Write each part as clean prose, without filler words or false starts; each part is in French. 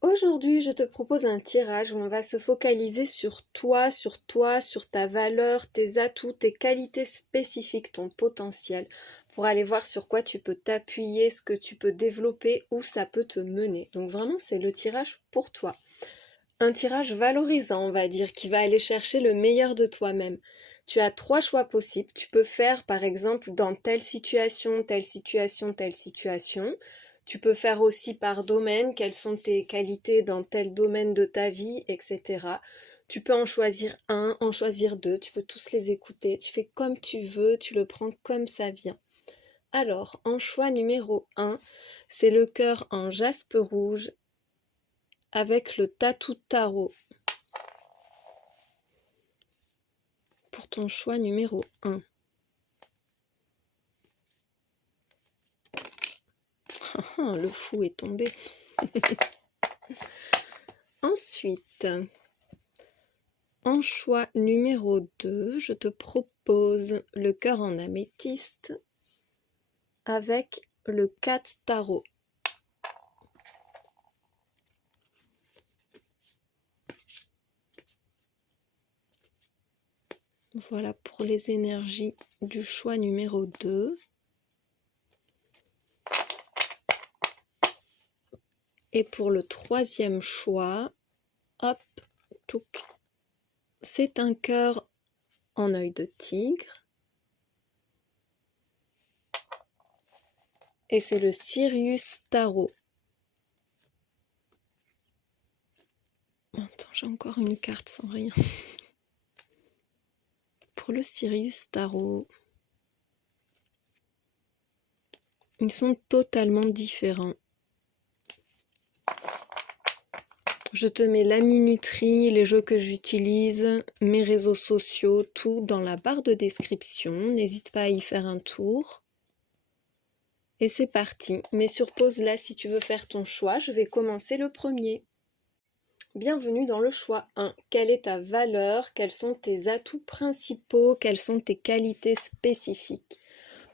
Aujourd'hui, je te propose un tirage où on va se focaliser sur toi, sur ta valeur, tes atouts, tes qualités spécifiques, ton potentiel, pour aller voir sur quoi tu peux t'appuyer, ce que tu peux développer, où ça peut te mener. Donc vraiment, c'est le tirage pour toi. Un tirage valorisant, on va dire, qui va aller chercher le meilleur de toi-même. Tu as trois choix possibles. Tu peux faire, par exemple, dans telle situation, telle situation, telle situation. Tu peux faire aussi par domaine, quelles sont tes qualités dans tel domaine de ta vie, etc. Tu peux en choisir un, en choisir deux, tu peux tous les écouter, tu fais comme tu veux, tu le prends comme ça vient. Alors, en choix numéro un, c'est le cœur en jaspe rouge avec le tatou tarot. Pour ton choix numéro 1. Le fou est tombé. Ensuite, en choix numéro 2, je te propose le cœur en améthyste avec le 4 tarot. Voilà pour les énergies du choix numéro 2. Et pour le troisième choix, hop, touc, c'est un cœur en œil de tigre. Et c'est le Sirius Tarot. Attends, j'ai encore une carte sans rien. Pour le Sirius Tarot, ils sont totalement différents. Je te mets la minuterie, les jeux que j'utilise, mes réseaux sociaux, tout dans la barre de description. N'hésite pas à y faire un tour. Et c'est parti. Mets sur pause là si tu veux faire ton choix. Je vais commencer le premier. Bienvenue dans le choix 1. Quelle est ta valeur? Quels sont tes atouts principaux? Quelles sont tes qualités spécifiques?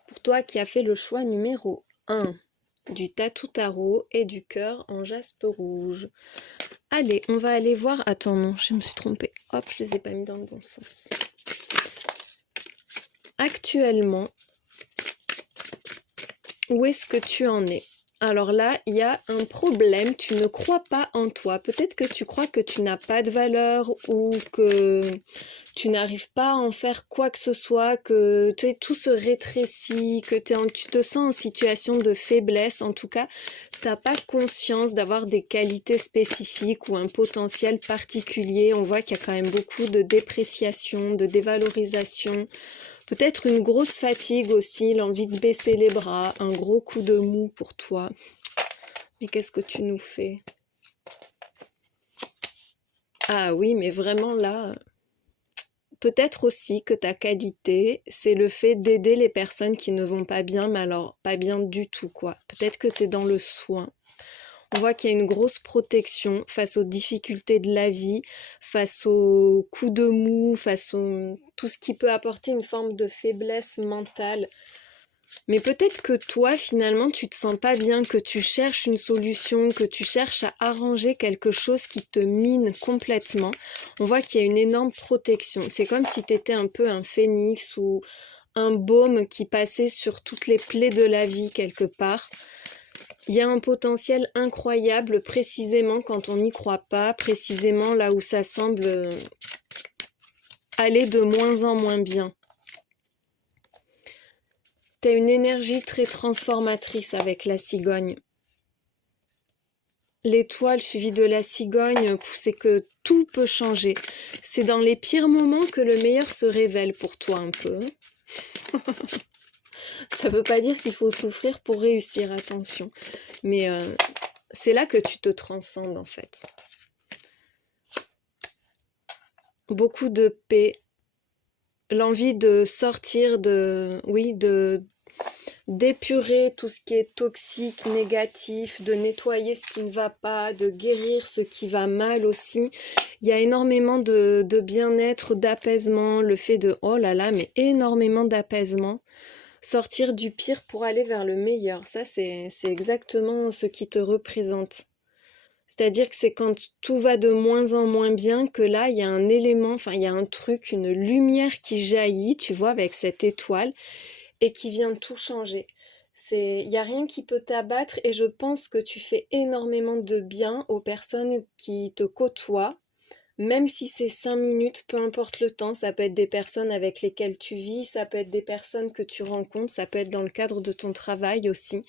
Pour toi qui as fait le choix numéro 1, du tatou tarot et du cœur en jaspe rouge. Allez, on va aller voir... Attends, non, je me suis trompée. Hop, je les ai pas mis dans le bon sens. Actuellement, où est-ce que tu en es? Alors là, il y a un problème, tu ne crois pas en toi. Peut-être que tu crois que tu n'as pas de valeur ou que tu n'arrives pas à en faire quoi que ce soit, que tout se rétrécit, que tu te sens en situation de faiblesse. En tout cas, tu n'as pas conscience d'avoir des qualités spécifiques ou un potentiel particulier. On voit qu'il y a quand même beaucoup de dépréciation, de dévalorisation. Peut-être une grosse fatigue aussi, l'envie de baisser les bras, un gros coup de mou pour toi. Mais qu'est-ce que tu nous fais? Ah oui, mais vraiment là, peut-être aussi que ta qualité, c'est le fait d'aider les personnes qui ne vont pas bien, mais alors pas bien du tout, quoi. Peut-être que tu es dans le soin. On voit qu'il y a une grosse protection face aux difficultés de la vie, face aux coups de mou, face à tout ce qui peut apporter une forme de faiblesse mentale. Mais peut-être que toi, finalement, tu te sens pas bien, que tu cherches une solution, que tu cherches à arranger quelque chose qui te mine complètement. On voit qu'il y a une énorme protection. C'est comme si tu étais un peu un phénix ou un baume qui passait sur toutes les plaies de la vie quelque part. Il y a un potentiel incroyable précisément quand on n'y croit pas, précisément là où ça semble aller de moins en moins bien. Tu as une énergie très transformatrice avec la cigogne. L'étoile suivie de la cigogne, c'est que tout peut changer. C'est dans les pires moments que le meilleur se révèle pour toi un peu. Ça veut pas dire qu'il faut souffrir pour réussir, attention. Mais c'est là que tu te transcendes en fait. Beaucoup de paix. L'envie de sortir d'épurer tout ce qui est toxique, négatif, de nettoyer ce qui ne va pas, de guérir ce qui va mal aussi. Il y a énormément de bien-être, d'apaisement, le fait de, oh là là, mais énormément d'apaisement. Sortir du pire pour aller vers le meilleur, ça c'est exactement ce qui te représente. C'est-à-dire que c'est quand tout va de moins en moins bien que là, il y a un élément, enfin, il y a un truc, une lumière qui jaillit, tu vois, avec cette étoile, et qui vient tout changer. Il n'y a rien qui peut t'abattre, et je pense que tu fais énormément de bien aux personnes qui te côtoient, même si c'est 5 minutes, peu importe le temps. Ça peut être des personnes avec lesquelles tu vis, ça peut être des personnes que tu rencontres, ça peut être dans le cadre de ton travail aussi,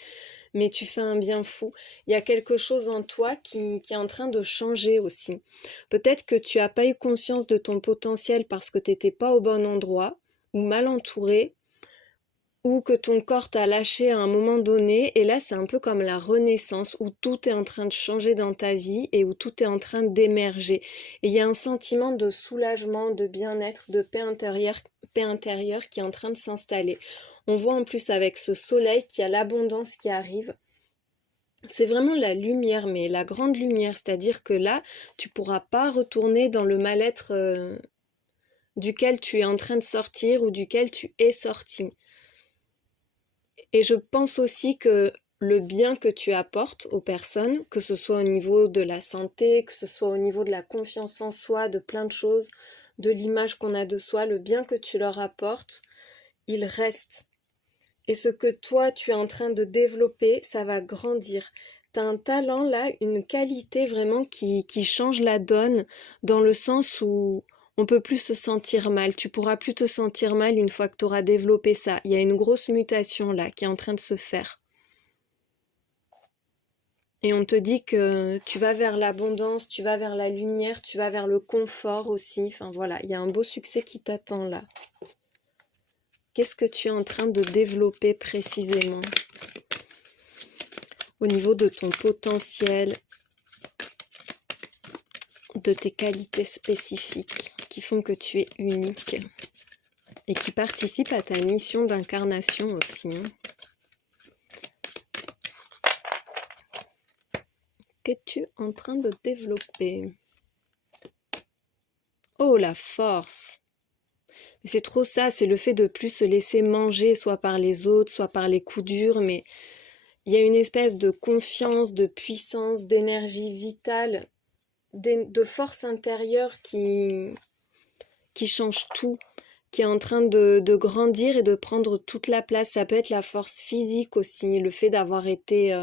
mais tu fais un bien fou. Il y a quelque chose en toi qui est en train de changer aussi. Peut-être que tu n'as pas eu conscience de ton potentiel parce que tu n'étais pas au bon endroit, ou mal entouré, ou que ton corps t'a lâché à un moment donné, et là c'est un peu comme la renaissance, où tout est en train de changer dans ta vie, et où tout est en train d'émerger. Et il y a un sentiment de soulagement, de bien-être, de paix intérieure qui est en train de s'installer. On voit en plus avec ce soleil qu'il y a l'abondance qui arrive. C'est vraiment la lumière, mais la grande lumière, c'est-à-dire que là, tu pourras pas retourner dans le mal-être duquel tu es en train de sortir ou duquel tu es sorti. Et je pense aussi que le bien que tu apportes aux personnes, que ce soit au niveau de la santé, que ce soit au niveau de la confiance en soi, de plein de choses, de l'image qu'on a de soi, le bien que tu leur apportes, il reste. Et ce que toi, tu es en train de développer, ça va grandir. Tu as un talent là, une qualité vraiment qui change la donne, dans le sens où on peut plus se sentir mal. Tu pourras plus te sentir mal une fois que tu auras développé ça. Il y a une grosse mutation là qui est en train de se faire. Et on te dit que tu vas vers l'abondance, tu vas vers la lumière, tu vas vers le confort aussi. Enfin voilà, il y a un beau succès qui t'attend là. Qu'est-ce que tu es en train de développer précisément au niveau de ton potentiel, de tes qualités spécifiques qui font que tu es unique et qui participent à ta mission d'incarnation aussi. Qu'es-tu en train de développer? Oh, la force! C'est trop ça, c'est le fait de plus se laisser manger, soit par les autres, soit par les coups durs, mais il y a une espèce de confiance, de puissance, d'énergie vitale, de force intérieure qui change tout, qui est en train de grandir et de prendre toute la place. Ça peut être la force physique aussi, le fait d'avoir été,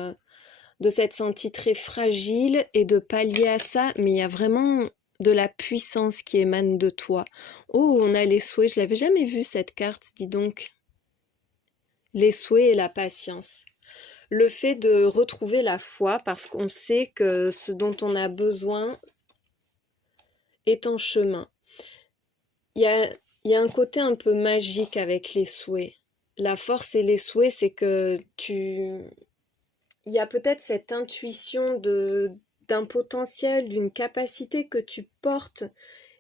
de s'être senti très fragile et de pallier à ça, mais il y a vraiment de la puissance qui émane de toi. Oh, on a les souhaits, je l'avais jamais vu cette carte, dis donc. Les souhaits et la patience. Le fait de retrouver la foi parce qu'on sait que ce dont on a besoin est en chemin. Il y a, il y a un côté un peu magique avec les souhaits. La force et les souhaits, c'est que il y a peut-être cette intuition d'un potentiel, d'une capacité que tu portes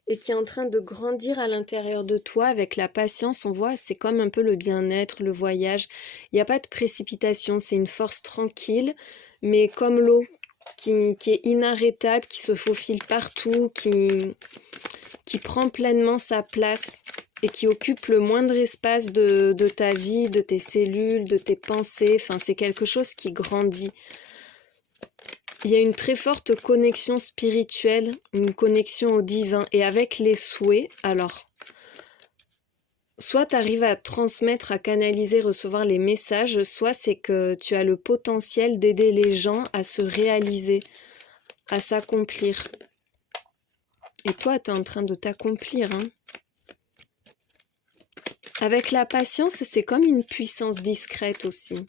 et qui est en train de grandir à l'intérieur de toi avec la patience. On voit, c'est comme un peu le bien-être, le voyage. Il n'y a pas de précipitation, c'est une force tranquille, mais comme l'eau, qui est inarrêtable, qui se faufile partout, qui prend pleinement sa place et qui occupe le moindre espace de ta vie, de tes cellules, de tes pensées. Enfin, c'est quelque chose qui grandit. Il y a une très forte connexion spirituelle, une connexion au divin. Et avec les souhaits, alors, soit tu arrives à transmettre, à canaliser, recevoir les messages, soit c'est que tu as le potentiel d'aider les gens à se réaliser, à s'accomplir. Et toi, tu es en train de t'accomplir, hein. Avec la patience, c'est comme une puissance discrète aussi.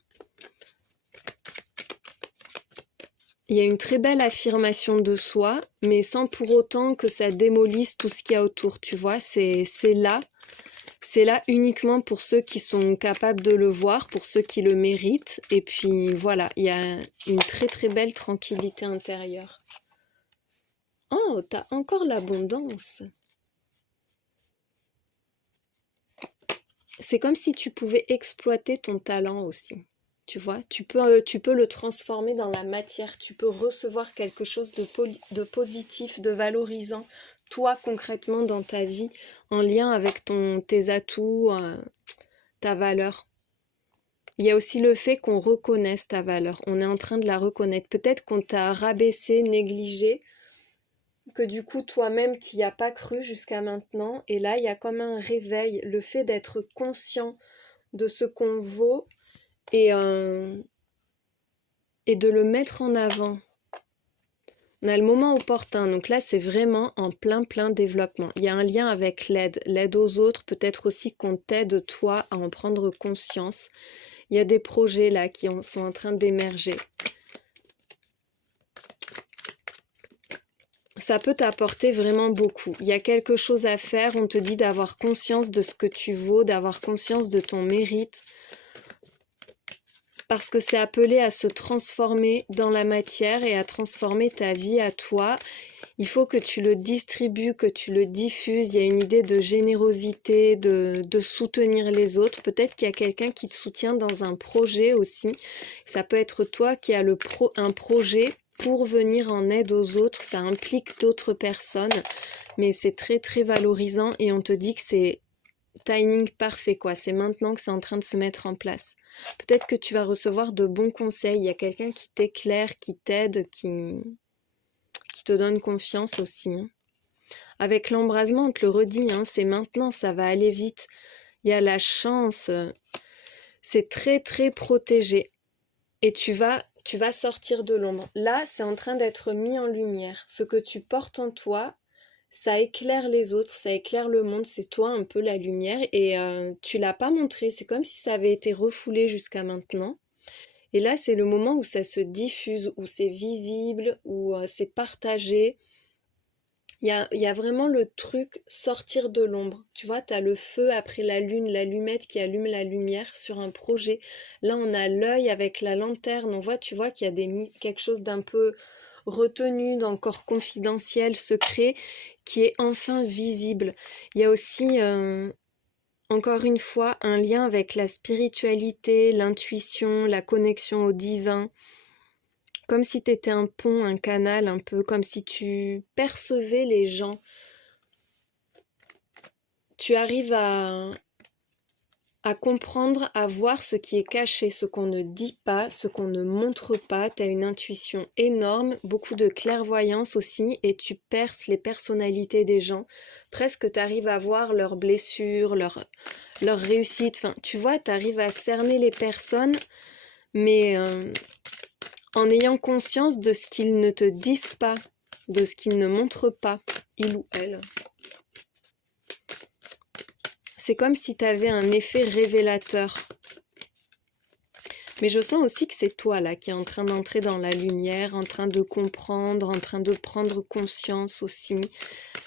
Il y a une très belle affirmation de soi, mais sans pour autant que ça démolisse tout ce qu'il y a autour, tu vois. C'est là uniquement pour ceux qui sont capables de le voir, pour ceux qui le méritent. Et puis voilà, il y a une très très belle tranquillité intérieure. Oh, t'as encore l'abondance. C'est comme si tu pouvais exploiter ton talent aussi. Tu vois, tu peux le transformer dans la matière, tu peux recevoir quelque chose de positif, de valorisant, toi concrètement dans ta vie, en lien avec tes atouts, ta valeur. Il y a aussi le fait qu'on reconnaisse ta valeur. On est en train de la reconnaître. Peut-être qu'on t'a rabaissé, négligé, que du coup toi-même t'y as pas cru jusqu'à maintenant. Et là, il y a comme un réveil. Le fait d'être conscient de ce qu'on vaut et, euh, et de le mettre en avant. On a le moment opportun, donc là c'est vraiment en plein développement. Il y a un lien avec l'aide aux autres, peut-être aussi qu'on t'aide toi à en prendre conscience. Il y a des projets là qui sont en train d'émerger. Ça peut t'apporter vraiment beaucoup. Il y a quelque chose à faire, on te dit d'avoir conscience de ce que tu vaux, d'avoir conscience de ton mérite, parce que c'est appelé à se transformer dans la matière et à transformer ta vie à toi. Il faut que tu le distribues, que tu le diffuses. Il y a une idée de générosité, de soutenir les autres. Peut-être qu'il y a quelqu'un qui te soutient dans un projet aussi. Ça peut être toi qui as un projet pour venir en aide aux autres. Ça implique d'autres personnes, mais c'est très valorisant et on te dit que c'est timing parfait, quoi. C'est maintenant que c'est en train de se mettre en place. Peut-être que tu vas recevoir de bons conseils. Il y a quelqu'un qui t'éclaire, qui t'aide, qui te donne confiance aussi. Hein. Avec l'embrasement, on te le redit, hein, c'est maintenant, ça va aller vite. Il y a la chance. C'est très protégé. Et tu vas sortir de l'ombre. Là, c'est en train d'être mis en lumière. Ce que tu portes en toi, ça éclaire les autres, ça éclaire le monde. C'est toi un peu la lumière. Et tu l'as pas montré. C'est comme si ça avait été refoulé jusqu'à maintenant. Et là, c'est le moment où ça se diffuse, où c'est visible, où c'est partagé. Il y a vraiment le truc sortir de l'ombre. Tu vois, tu as le feu après la lune, l'allumette qui allume la lumière sur un projet. Là, on a l'œil avec la lanterne. On voit, tu vois qu'il y a quelque chose d'un peu retenu, d'encore confidentiel, secret, qui est enfin visible. Il y a aussi, encore une fois, un lien avec la spiritualité, l'intuition, la connexion au divin. Comme si tu étais un pont, un canal, un peu comme si tu percevais les gens. Tu arrives à comprendre, à voir ce qui est caché, ce qu'on ne dit pas, ce qu'on ne montre pas. Tu as une intuition énorme, beaucoup de clairvoyance aussi, et tu perces les personnalités des gens. Presque tu arrives à voir leurs blessures, leurs réussites. Enfin, tu vois, tu arrives à cerner les personnes, mais en ayant conscience de ce qu'ils ne te disent pas, de ce qu'ils ne montrent pas, il ou elle. C'est comme si tu avais un effet révélateur. Mais je sens aussi que c'est toi là qui est en train d'entrer dans la lumière, en train de comprendre, en train de prendre conscience aussi.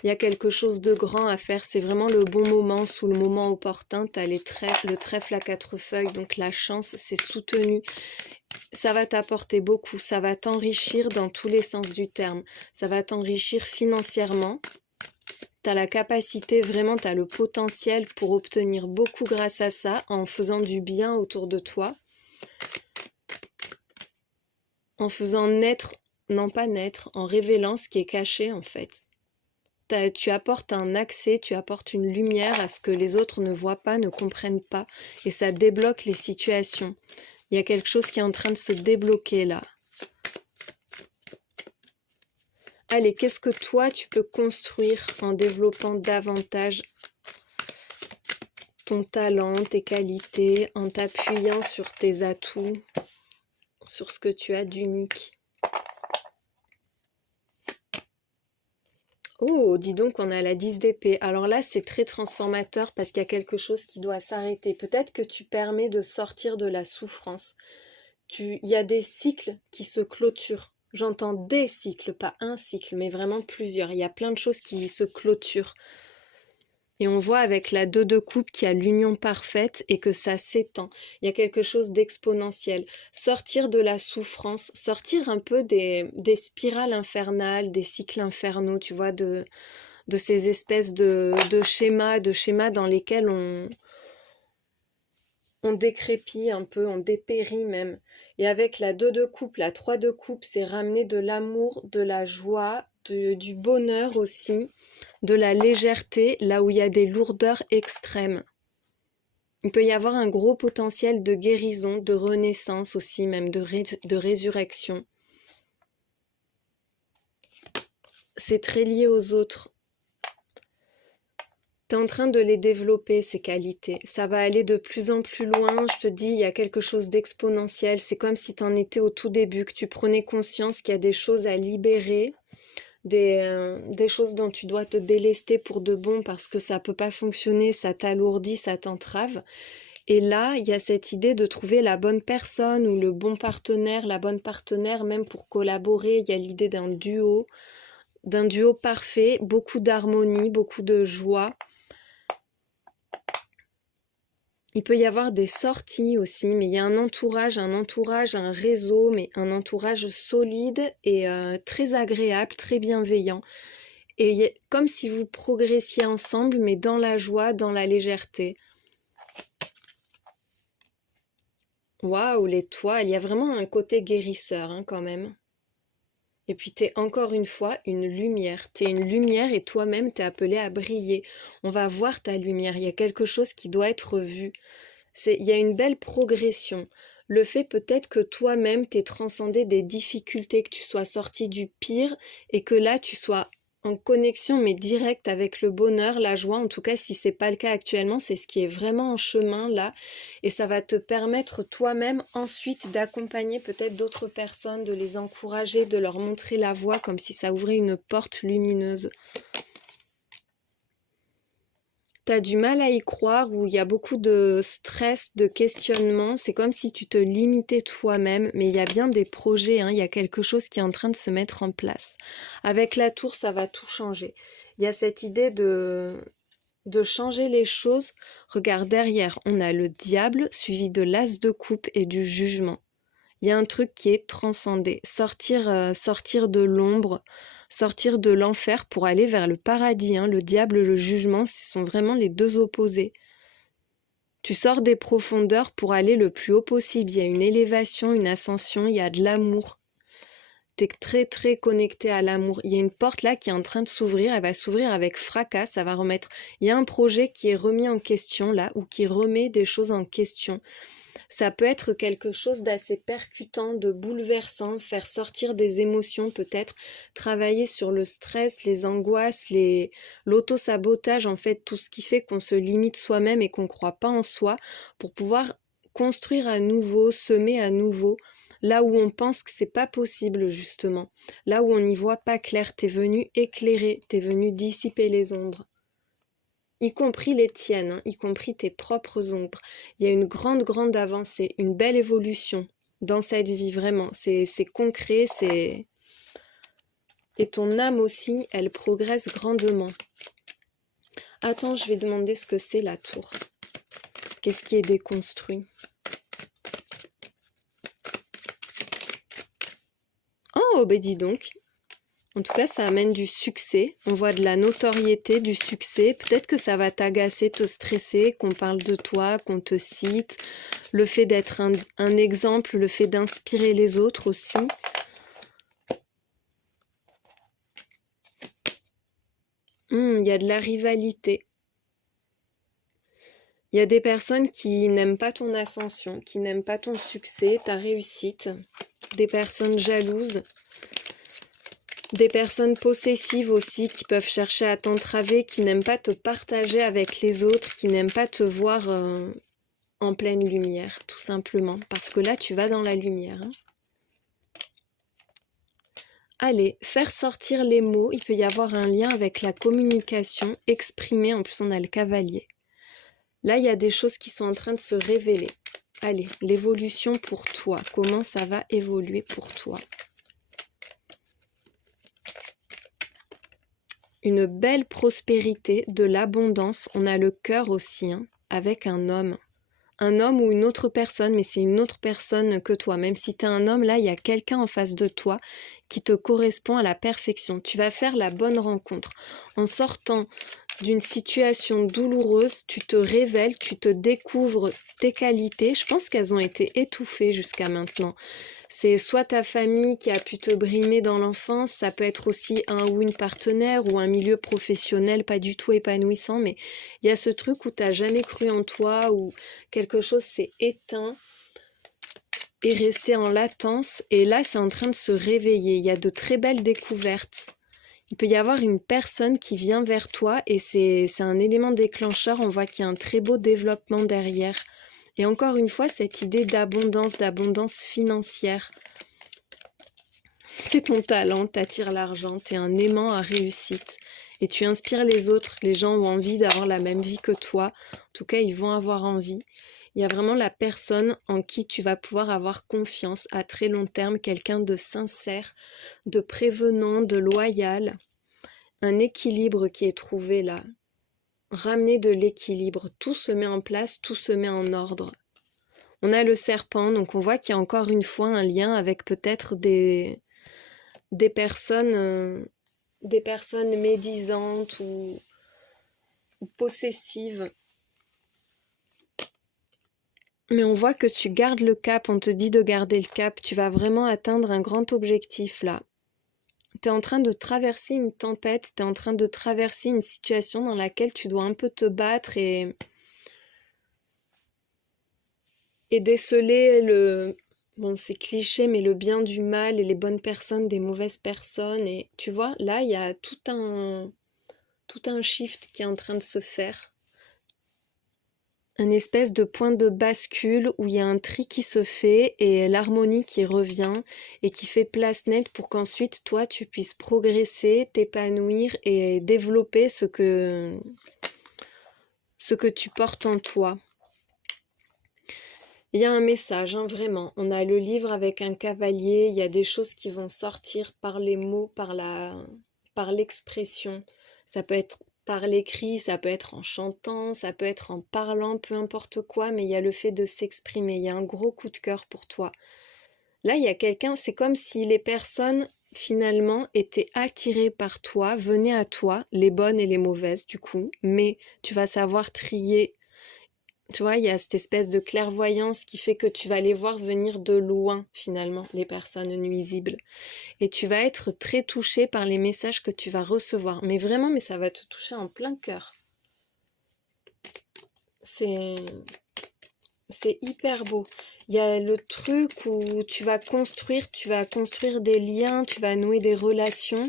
Il y a quelque chose de grand à faire, c'est vraiment le bon moment, sous le moment opportun. Tu as le trèfle à 4 feuilles, donc la chance, c'est soutenu. Ça va t'apporter beaucoup, ça va t'enrichir dans tous les sens du terme. Ça va t'enrichir financièrement. Tu as la capacité, vraiment, tu as le potentiel pour obtenir beaucoup grâce à ça, en faisant du bien autour de toi, en faisant naître, non pas naître, en révélant ce qui est caché en fait. Tu apportes un accès, tu apportes une lumière à ce que les autres ne voient pas, ne comprennent pas, et ça débloque les situations. Il y a quelque chose qui est en train de se débloquer là. Allez, qu'est-ce que toi tu peux construire en développant davantage ton talent, tes qualités, en t'appuyant sur tes atouts, sur ce que tu as d'unique? Oh, dis donc, on a la 10 d'épée. Alors là, c'est très transformateur parce qu'il y a quelque chose qui doit s'arrêter. Peut-être que tu permets de sortir de la souffrance. Il y a des cycles qui se clôturent. J'entends des cycles, pas un cycle, mais vraiment plusieurs. Il y a plein de choses qui se clôturent. Et on voit avec la 2 de coupe qu'il y a l'union parfaite et que ça s'étend. Il y a quelque chose d'exponentiel. Sortir de la souffrance, sortir un peu des spirales infernales, des cycles infernaux, tu vois, de ces espèces de schémas dans lesquels on décrépit un peu, on dépérit même. Et avec la 2 de coupe, la 3 de coupe, c'est ramener de l'amour, de la joie, du bonheur aussi, de la légèreté, là où il y a des lourdeurs extrêmes. Il peut y avoir un gros potentiel de guérison, de renaissance aussi, même de résurrection. C'est très lié aux autres. Tu es en train de les développer, ces qualités. Ça va aller de plus en plus loin. Je te dis, il y a quelque chose d'exponentiel. C'est comme si tu en étais au tout début, que tu prenais conscience qu'il y a des choses à libérer, des choses dont tu dois te délester pour de bon parce que ça peut pas fonctionner, ça t'alourdit, ça t'entrave. Et là, il y a cette idée de trouver la bonne personne ou le bon partenaire, la bonne partenaire même pour collaborer. Il y a l'idée d'un duo parfait, beaucoup d'harmonie, beaucoup de joie. Il peut y avoir des sorties aussi, mais il y a un entourage, un réseau, mais un entourage solide et très agréable, très bienveillant. Et comme si vous progressiez ensemble, mais dans la joie, dans la légèreté. Waouh, l'étoile, il y a vraiment un côté guérisseur hein, quand même. Et puis t'es encore une fois une lumière. T'es une lumière et toi-même t'es appelé à briller. On va voir ta lumière, il y a quelque chose qui doit être vu. Il y a une belle progression. Le fait peut-être que toi-même t'aies transcendé des difficultés, que tu sois sorti du pire et que là tu sois en connexion mais directe avec le bonheur, la joie. En tout cas, si c'est pas le cas actuellement, c'est ce qui est vraiment en chemin là. Et ça va te permettre toi-même ensuite d'accompagner peut-être d'autres personnes, de les encourager, de leur montrer la voie comme si ça ouvrait une porte lumineuse. T'as du mal à y croire, où il y a beaucoup de stress, de questionnement. C'est comme si tu te limitais toi-même, mais il y a bien des projets, hein, il y a quelque chose qui est en train de se mettre en place. Avec la tour, ça va tout changer. Il y a cette idée de changer les choses. Regarde derrière, on a le diable suivi de l'as de coupe et du jugement. Il y a un truc qui est transcendé. Sortir de l'ombre, sortir de l'enfer pour aller vers le paradis. Hein. Le diable, le jugement, ce sont vraiment les deux opposés. Tu sors des profondeurs pour aller le plus haut possible. Il y a une élévation, une ascension, il y a de l'amour. Tu es très très connecté à l'amour. Il y a une porte là qui est en train de s'ouvrir. Elle va s'ouvrir avec fracas. Ça va remettre... Il y a un projet qui est remis en question là, ou qui remet des choses en question. Ça peut être quelque chose d'assez percutant, de bouleversant, faire sortir des émotions peut-être, travailler sur le stress, les angoisses, l'auto-sabotage, en fait, tout ce qui fait qu'on se limite soi-même et qu'on ne croit pas en soi pour pouvoir construire à nouveau, semer à nouveau, là où on pense que c'est pas possible justement, là où on n'y voit pas clair. T'es venu éclairer, t'es venu dissiper les ombres. Y compris les tiennes, hein, y compris tes propres ombres. Il y a une grande avancée, une belle évolution dans cette vie, vraiment. C'est concret, c'est... Et ton âme aussi, elle progresse grandement. Attends, je vais demander ce que c'est la tour. Qu'est-ce qui est déconstruit? Oh, ben dis donc. En tout cas, ça amène du succès. On voit de la notoriété, du succès. Peut-être que ça va t'agacer, te stresser, qu'on parle de toi, qu'on te cite. Le fait d'être un exemple, le fait d'inspirer les autres aussi. Il y a de la rivalité. Il y a des personnes qui n'aiment pas ton ascension, qui n'aiment pas ton succès, ta réussite. Des personnes jalouses. Des personnes possessives aussi qui peuvent chercher à t'entraver, qui n'aiment pas te partager avec les autres, qui n'aiment pas te voir en pleine lumière, tout simplement. Parce que là, tu vas dans la lumière. Hein. Allez, faire sortir les mots, il peut y avoir un lien avec la communication exprimée. En plus, on a le cavalier. Là, il y a des choses qui sont en train de se révéler. Allez, l'évolution pour toi. Comment ça va évoluer pour toi? Une belle prospérité, de l'abondance. On a le cœur aussi, hein, avec un homme. Un homme ou une autre personne, mais c'est une autre personne que toi. Même si tu es un homme, là, il y a quelqu'un en face de toi qui te correspond à la perfection. Tu vas faire la bonne rencontre. En sortant d'une situation douloureuse, tu te révèles, tu te découvres tes qualités. Je pense qu'elles ont été étouffées jusqu'à maintenant. C'est soit ta famille qui a pu te brimer dans l'enfance, ça peut être aussi un ou une partenaire ou un milieu professionnel pas du tout épanouissant, mais il y a ce truc où t'as jamais cru en toi, où quelque chose s'est éteint et resté en latence, et là c'est en train de se réveiller. Il y a de très belles découvertes. Il peut y avoir une personne qui vient vers toi et c'est un élément déclencheur. On voit qu'il y a un très beau développement derrière. Et encore une fois, cette idée d'abondance financière. C'est ton talent, t'attires l'argent, t'es un aimant à réussite. Et tu inspires les autres. Les gens ont envie d'avoir la même vie que toi. En tout cas, ils vont avoir envie. Il y a vraiment la personne en qui tu vas pouvoir avoir confiance à très long terme, quelqu'un de sincère, de prévenant, de loyal. Un équilibre qui est trouvé là. Ramener de l'équilibre. Tout se met en place, tout se met en ordre. On a le serpent, donc on voit qu'il y a encore une fois un lien avec peut-être des personnes médisantes ou possessives. Mais on voit que tu gardes le cap, on te dit de garder le cap, tu vas vraiment atteindre un grand objectif là. Tu es en train de traverser une tempête, tu es en train de traverser une situation dans laquelle tu dois un peu te battre et déceler le... Bon, c'est cliché, mais le bien du mal et les bonnes personnes des mauvaises personnes. Et tu vois, là, il y a tout un shift qui est en train de se faire. Un espèce de point de bascule où il y a un tri qui se fait et l'harmonie qui revient et qui fait place nette pour qu'ensuite, toi, tu puisses progresser, t'épanouir et développer ce que tu portes en toi. Il y a un message, hein, vraiment. On a le livre avec un cavalier, il y a des choses qui vont sortir par les mots, par l'expression. Ça peut être par l'écrit, ça peut être en chantant, ça peut être en parlant, peu importe quoi, mais il y a le fait de s'exprimer. Il y a un gros coup de cœur pour toi. Là, il y a quelqu'un, c'est comme si les personnes, finalement, étaient attirées par toi, venaient à toi, les bonnes et les mauvaises, du coup, mais tu vas savoir trier. Tu vois, il y a cette espèce de clairvoyance qui fait que tu vas les voir venir de loin, finalement, les personnes nuisibles. Et tu vas être très touché par les messages que tu vas recevoir. Mais vraiment, mais ça va te toucher en plein cœur. C'est hyper beau. Il y a le truc où tu vas construire des liens, tu vas nouer des relations.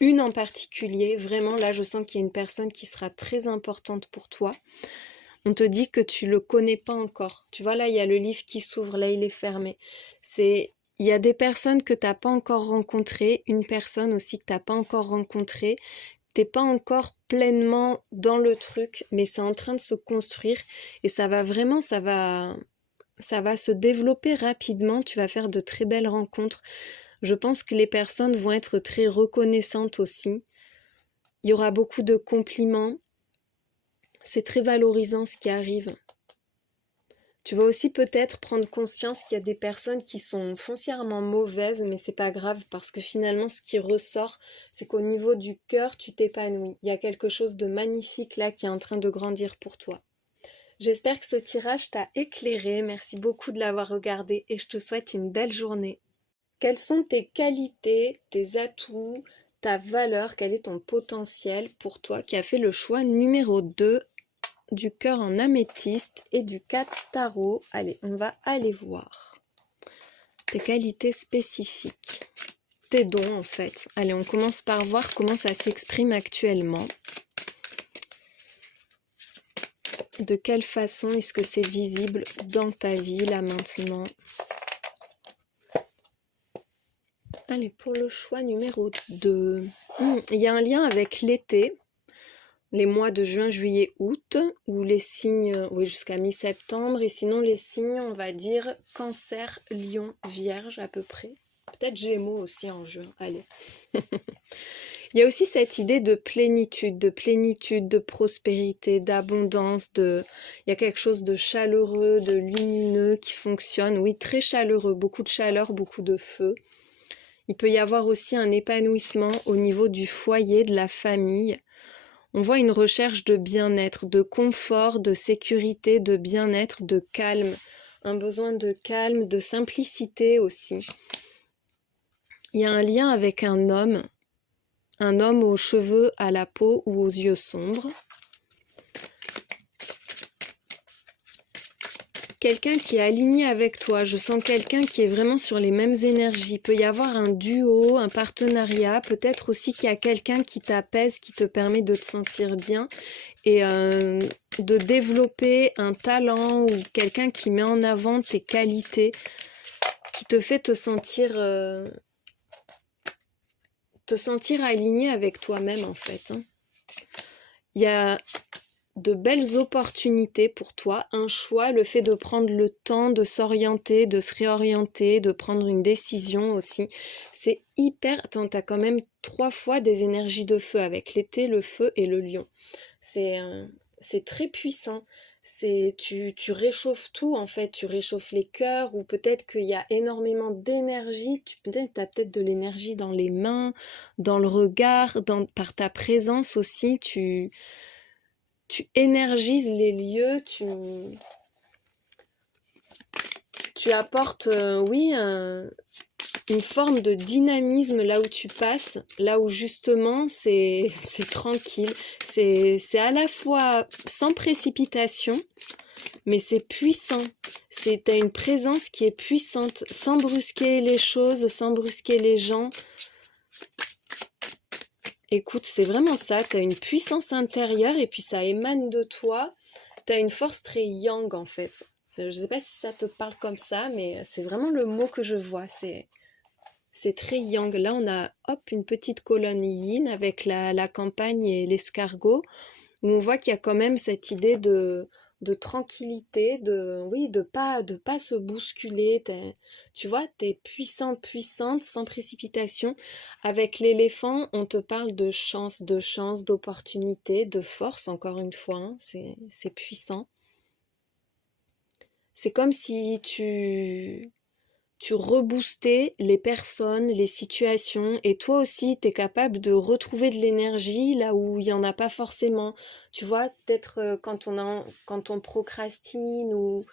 Une en particulier, vraiment, là, je sens qu'il y a une personne qui sera très importante pour toi. On te dit que tu le connais pas encore. Tu vois, là, il y a le livre qui s'ouvre, là, il est fermé. Il y a des personnes que tu n'as pas encore rencontrées, une personne aussi que tu n'as pas encore rencontrée. Tu n'es pas encore pleinement dans le truc, mais c'est en train de se construire et ça va se développer rapidement. Tu vas faire de très belles rencontres. Je pense que les personnes vont être très reconnaissantes aussi. Il y aura beaucoup de compliments. C'est très valorisant ce qui arrive. Tu vas aussi peut-être prendre conscience qu'il y a des personnes qui sont foncièrement mauvaises, mais c'est pas grave parce que finalement ce qui ressort, c'est qu'au niveau du cœur, tu t'épanouis. Il y a quelque chose de magnifique là qui est en train de grandir pour toi. J'espère que ce tirage t'a éclairé. Merci beaucoup de l'avoir regardé et je te souhaite une belle journée. Quelles sont tes qualités, tes atouts, ta valeur, quel est ton potentiel pour toi qui a fait le choix numéro 2 du cœur en améthyste et du 4 tarot. Allez, on va aller voir tes qualités spécifiques, tes dons en fait. Allez, on commence par voir comment ça s'exprime actuellement. De quelle façon est-ce que c'est visible dans ta vie là maintenant? Allez, pour le choix numéro 2. Il y a un lien avec l'été. Les mois de juin, juillet, août, ou les signes, oui, jusqu'à mi-septembre, et sinon les signes, on va dire Cancer, Lion, Vierge à peu près. Peut-être Gémeaux aussi en juin, allez. Il y a aussi cette idée de plénitude, de prospérité, d'abondance, il y a quelque chose de chaleureux, de lumineux qui fonctionne, oui, très chaleureux, beaucoup de chaleur, beaucoup de feu. Il peut y avoir aussi un épanouissement au niveau du foyer, de la famille. On voit une recherche de bien-être, de confort, de sécurité, de bien-être, de calme, un besoin de calme, de simplicité aussi. Il y a un lien avec un homme aux cheveux, à la peau ou aux yeux sombres. Quelqu'un qui est aligné avec toi, je sens quelqu'un qui est vraiment sur les mêmes énergies. Il peut y avoir un duo, un partenariat, peut-être aussi qu'il y a quelqu'un qui t'apaise, qui te permet de te sentir bien et de développer un talent ou quelqu'un qui met en avant tes qualités, qui te fait te sentir aligné avec toi-même en fait. Hein. Il y a de belles opportunités pour toi, un choix, le fait de prendre le temps de s'orienter, de se réorienter, de prendre une décision aussi. C'est hyper... Attends, t'as quand même 3 fois des énergies de feu avec l'été, le feu et le lion. C'est très puissant. Tu réchauffes tout en fait, tu réchauffes les cœurs ou peut-être qu'il y a énormément d'énergie, peut-être tu as peut-être de l'énergie dans les mains, dans le regard, par ta présence aussi, tu énergises les lieux, tu apportes, oui, une forme de dynamisme là où tu passes, là où justement c'est tranquille, c'est à la fois sans précipitation, mais c'est puissant. T'as une présence qui est puissante, sans brusquer les choses, sans brusquer les gens. Écoute, c'est vraiment ça, t'as une puissance intérieure et puis ça émane de toi. T'as une force très yang en fait. Je sais pas si ça te parle comme ça, mais c'est vraiment le mot que je vois. C'est très yang. Là, on a hop une petite colonne yin avec la campagne et l'escargot, où on voit qu'il y a quand même cette idée de tranquillité, oui, de pas se bousculer. Tu vois, t'es puissante, sans précipitation. Avec l'éléphant, on te parle de chance, d'opportunité, de force, encore une fois. Hein, c'est puissant. C'est comme si tu reboostais les personnes, les situations, et toi aussi, tu es capable de retrouver de l'énergie là où il n'y en a pas forcément. Tu vois, peut-être quand on procrastine ou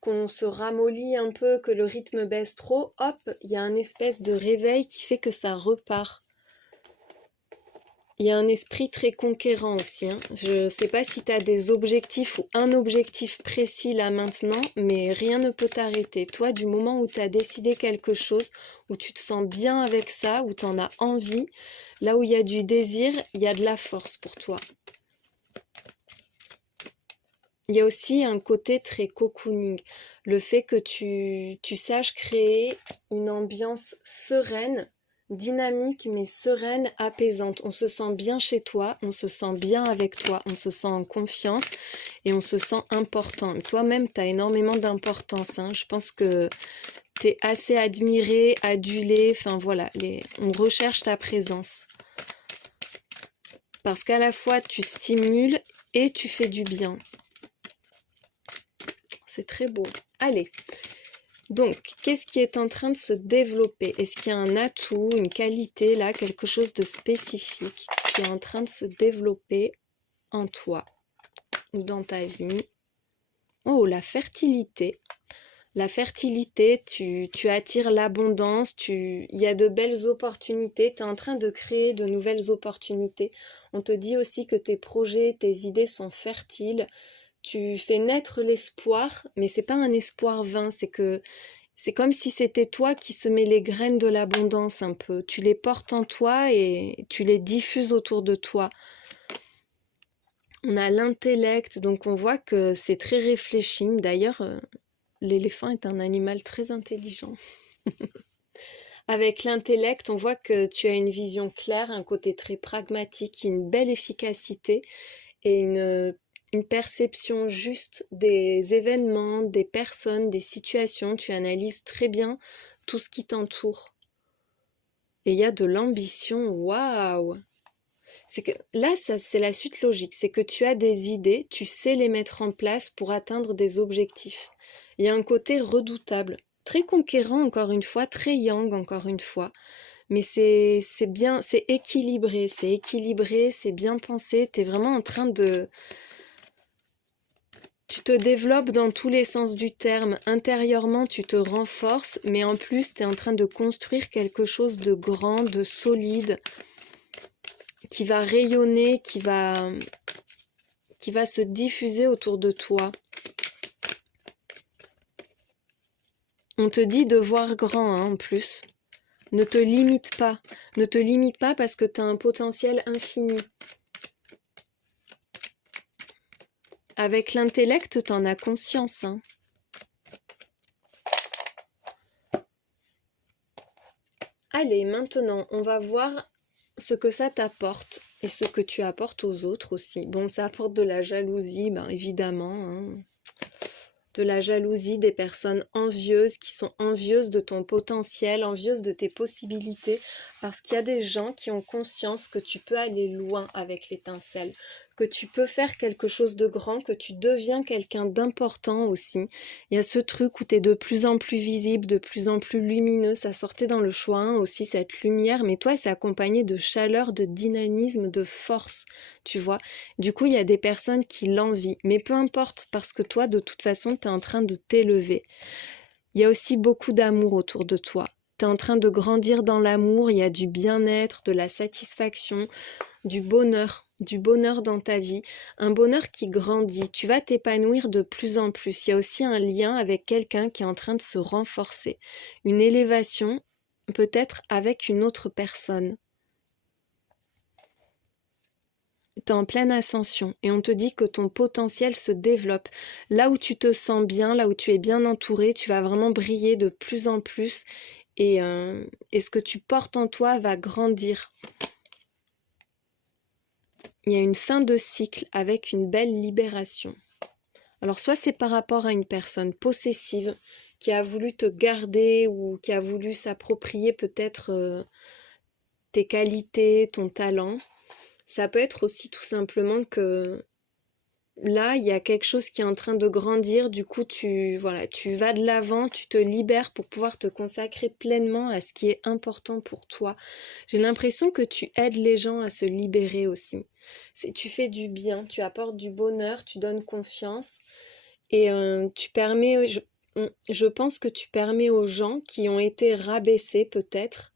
qu'on se ramollit un peu, que le rythme baisse trop, hop, il y a un espèce de réveil qui fait que ça repart. Il y a un esprit très conquérant aussi. Hein. Je ne sais pas si tu as des objectifs ou un objectif précis là maintenant, mais rien ne peut t'arrêter. Toi, du moment où tu as décidé quelque chose, où tu te sens bien avec ça, où tu en as envie, là où il y a du désir, il y a de la force pour toi. Il y a aussi un côté très cocooning. Le fait que tu saches créer une ambiance sereine, dynamique mais sereine, apaisante. On se sent bien chez toi, on se sent bien avec toi, on se sent en confiance et on se sent important. Toi-même, tu as énormément d'importance. Hein. Je pense que tu es assez admiré, adulé. Enfin voilà, on recherche ta présence. Parce qu'à la fois, tu stimules et tu fais du bien. C'est très beau. Allez. Donc, qu'est-ce qui est en train de se développer? Est-ce qu'il y a un atout, une qualité là, quelque chose de spécifique qui est en train de se développer en toi ou dans ta vie? Oh, la fertilité. La fertilité, tu attires l'abondance, il y a de belles opportunités, tu es en train de créer de nouvelles opportunités. On te dit aussi que tes projets, tes idées sont fertiles. Tu fais naître l'espoir, mais c'est pas un espoir vain, c'est comme si c'était toi qui semais les graines de l'abondance un peu. Tu les portes en toi et tu les diffuses autour de toi. On a l'intellect, donc on voit que c'est très réfléchi. D'ailleurs, l'éléphant est un animal très intelligent. Avec l'intellect, on voit que tu as une vision claire, un côté très pragmatique, une belle efficacité et une perception juste des événements, des personnes, des situations. Tu analyses très bien tout ce qui t'entoure. Et il y a de l'ambition, waouh! C'est que là, ça, c'est la suite logique. C'est que tu as des idées, tu sais les mettre en place pour atteindre des objectifs. Il y a un côté redoutable, très conquérant encore une fois, très yang encore une fois. Mais c'est bien, c'est équilibré, c'est bien pensé. T'es vraiment en train de... Tu te développes dans tous les sens du terme. Intérieurement, tu te renforces, mais en plus, tu es en train de construire quelque chose de grand, de solide, qui va rayonner, qui va se diffuser autour de toi. On te dit de voir grand, hein, en plus. Ne te limite pas. Ne te limite pas parce que tu as un potentiel infini. Avec l'intellect, tu en as conscience, hein. Allez, maintenant, on va voir ce que ça t'apporte et ce que tu apportes aux autres aussi. Bon, ça apporte de la jalousie, ben évidemment, hein. De la jalousie des personnes envieuses qui sont envieuses de ton potentiel, envieuses de tes possibilités, parce qu'il y a des gens qui ont conscience que tu peux aller loin avec l'étincelle, que tu peux faire quelque chose de grand, que tu deviens quelqu'un d'important aussi. Il y a ce truc où tu es de plus en plus visible, de plus en plus lumineux, ça sortait dans le choix 1 aussi, cette lumière, mais toi c'est accompagné de chaleur, de dynamisme, de force, tu vois. Du coup, il y a des personnes qui l'envient, mais peu importe, parce que toi, de toute façon, tu es en train de t'élever. Il y a aussi beaucoup d'amour autour de toi. Tu es en train de grandir dans l'amour, il y a du bien-être, de la satisfaction, du bonheur dans ta vie, un bonheur qui grandit. Tu vas t'épanouir de plus en plus. Il y a aussi un lien avec quelqu'un qui est en train de se renforcer, une élévation, peut-être avec une autre personne. T'es en pleine ascension et on te dit que ton potentiel se développe. Là où tu te sens bien, là où tu es bien entouré, tu vas vraiment briller de plus en plus et ce que tu portes en toi va grandir. Il y a une fin de cycle avec une belle libération. Alors soit c'est par rapport à une personne possessive qui a voulu te garder ou qui a voulu s'approprier peut-être tes qualités, ton talent. Ça peut être aussi tout simplement que là, il y a quelque chose qui est en train de grandir, du coup tu vas de l'avant, tu te libères pour pouvoir te consacrer pleinement à ce qui est important pour toi. J'ai l'impression que tu aides les gens à se libérer aussi. Tu fais du bien, tu apportes du bonheur, tu donnes confiance et tu permets, je pense que tu permets aux gens qui ont été rabaissés peut-être,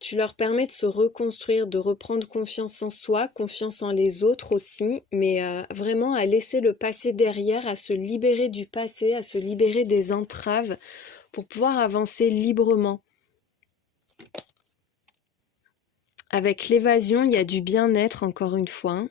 tu leur permets de se reconstruire, de reprendre confiance en soi, confiance en les autres aussi, mais vraiment à laisser le passé derrière, à se libérer du passé, à se libérer des entraves pour pouvoir avancer librement. Avec l'évasion, il y a du bien-être encore une fois.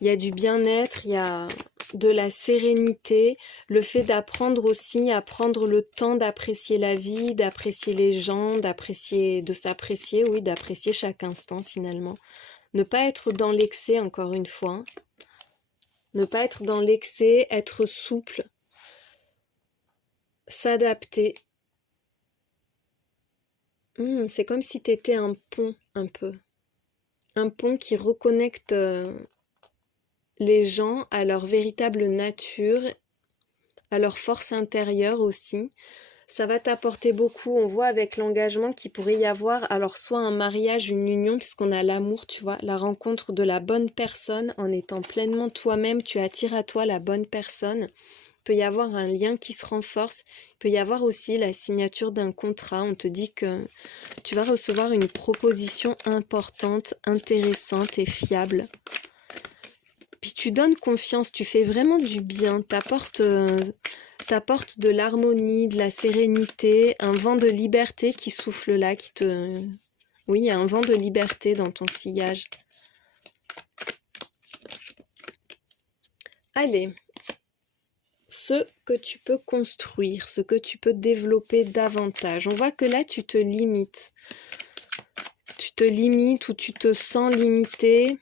Il y a du bien-être, il y a de la sérénité, le fait d'apprendre aussi à prendre le temps d'apprécier la vie, d'apprécier les gens, de s'apprécier, oui, d'apprécier chaque instant finalement. Ne pas être dans l'excès encore une fois. Ne pas être dans l'excès, être souple, s'adapter. C'est comme si tu étais un pont un peu. Un pont qui reconnecte les gens à leur véritable nature, à leur force intérieure aussi. Ça va t'apporter beaucoup. On voit avec l'engagement qu'il pourrait y avoir, alors soit un mariage, une union, puisqu'on a l'amour, tu vois, la rencontre de la bonne personne, en étant pleinement toi-même, tu attires à toi la bonne personne. Il peut y avoir un lien qui se renforce. Il peut y avoir aussi la signature d'un contrat. On te dit que tu vas recevoir une proposition importante, intéressante et fiable. Puis tu donnes confiance, tu fais vraiment du bien, t'apportes de l'harmonie, de la sérénité, un vent de liberté qui souffle là, Oui, il y a un vent de liberté dans ton sillage. Allez, ce que tu peux construire, ce que tu peux développer davantage. On voit que là, tu te limites. Tu te limites ou tu te sens limité.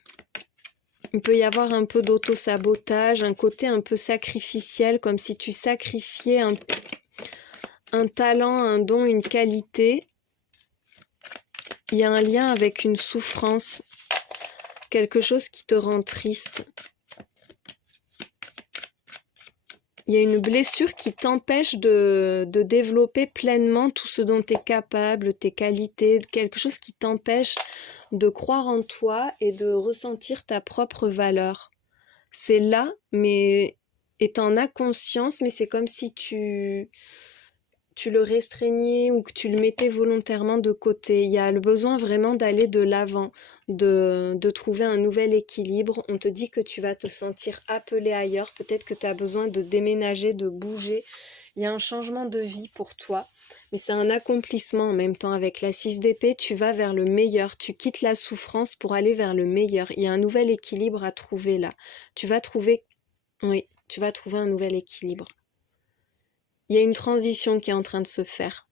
Il peut y avoir un peu d'auto-sabotage, un côté un peu sacrificiel, comme si tu sacrifiais un talent, un don, une qualité. Il y a un lien avec une souffrance, quelque chose qui te rend triste. Il y a une blessure qui t'empêche de développer pleinement tout ce dont tu es capable, tes qualités, quelque chose qui t'empêche de croire en toi et de ressentir ta propre valeur. C'est là, mais et t'en as conscience, mais c'est comme si tu le restreignais ou que tu le mettais volontairement de côté. Il y a le besoin vraiment d'aller de l'avant, de trouver un nouvel équilibre. On te dit que tu vas te sentir appelé ailleurs, peut-être que tu as besoin de déménager, de bouger. Il y a un changement de vie pour toi, mais c'est un accomplissement en même temps. Avec la 6 d'épée, tu vas vers le meilleur, tu quittes la souffrance pour aller vers le meilleur. Il y a un nouvel équilibre à trouver là. Tu vas trouver, oui, tu vas trouver un nouvel équilibre. Il y a une transition qui est en train de se faire.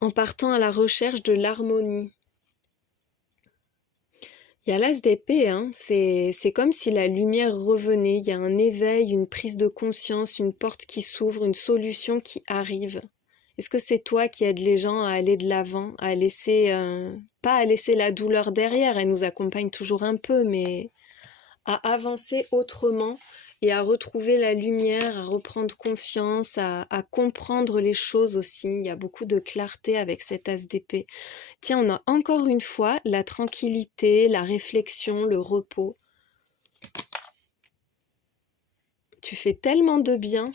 En partant à la recherche de l'harmonie. Il y a l'as d'épée, hein, c'est comme si la lumière revenait, il y a un éveil, une prise de conscience, une porte qui s'ouvre, une solution qui arrive. Est-ce que c'est toi qui aides les gens à aller de l'avant, à laisser, pas à laisser la douleur derrière, elle nous accompagne toujours un peu, mais à avancer autrement et à retrouver la lumière, à reprendre confiance, à comprendre les choses aussi. Il y a beaucoup de clarté avec cet as d'épée. Tiens, on a encore une fois la tranquillité, la réflexion, le repos. Tu fais tellement de bien.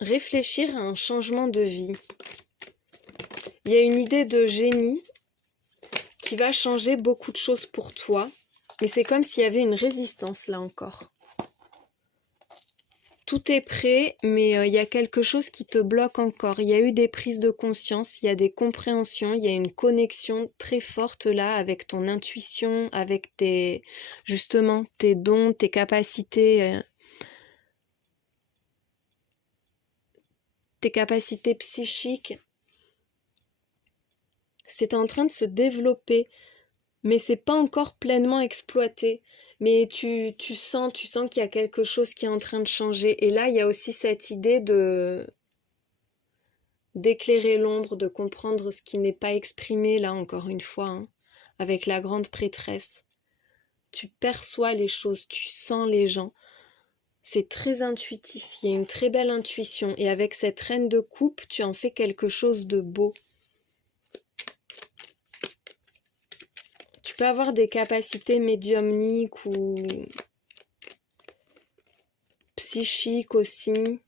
Réfléchir à un changement de vie. Il y a une idée de génie qui va changer beaucoup de choses pour toi, mais c'est comme s'il y avait une résistance là encore. Tout est prêt, mais il y a quelque chose qui te bloque encore. Il y a eu des prises de conscience, il y a des compréhensions, il y a une connexion très forte là avec ton intuition, avec justement tes dons, tes capacités psychiques. C'est en train de se développer, mais c'est pas encore pleinement exploité. Mais tu sens qu'il y a quelque chose qui est en train de changer. Et là, il y a aussi cette idée d'éclairer l'ombre, de comprendre ce qui n'est pas exprimé, là encore une fois, hein, avec la grande prêtresse. Tu perçois les choses, tu sens les gens. C'est très intuitif, il y a une très belle intuition. Et avec cette reine de coupe, tu en fais quelque chose de beau. Tu peux avoir des capacités médiumniques ou psychiques aussi.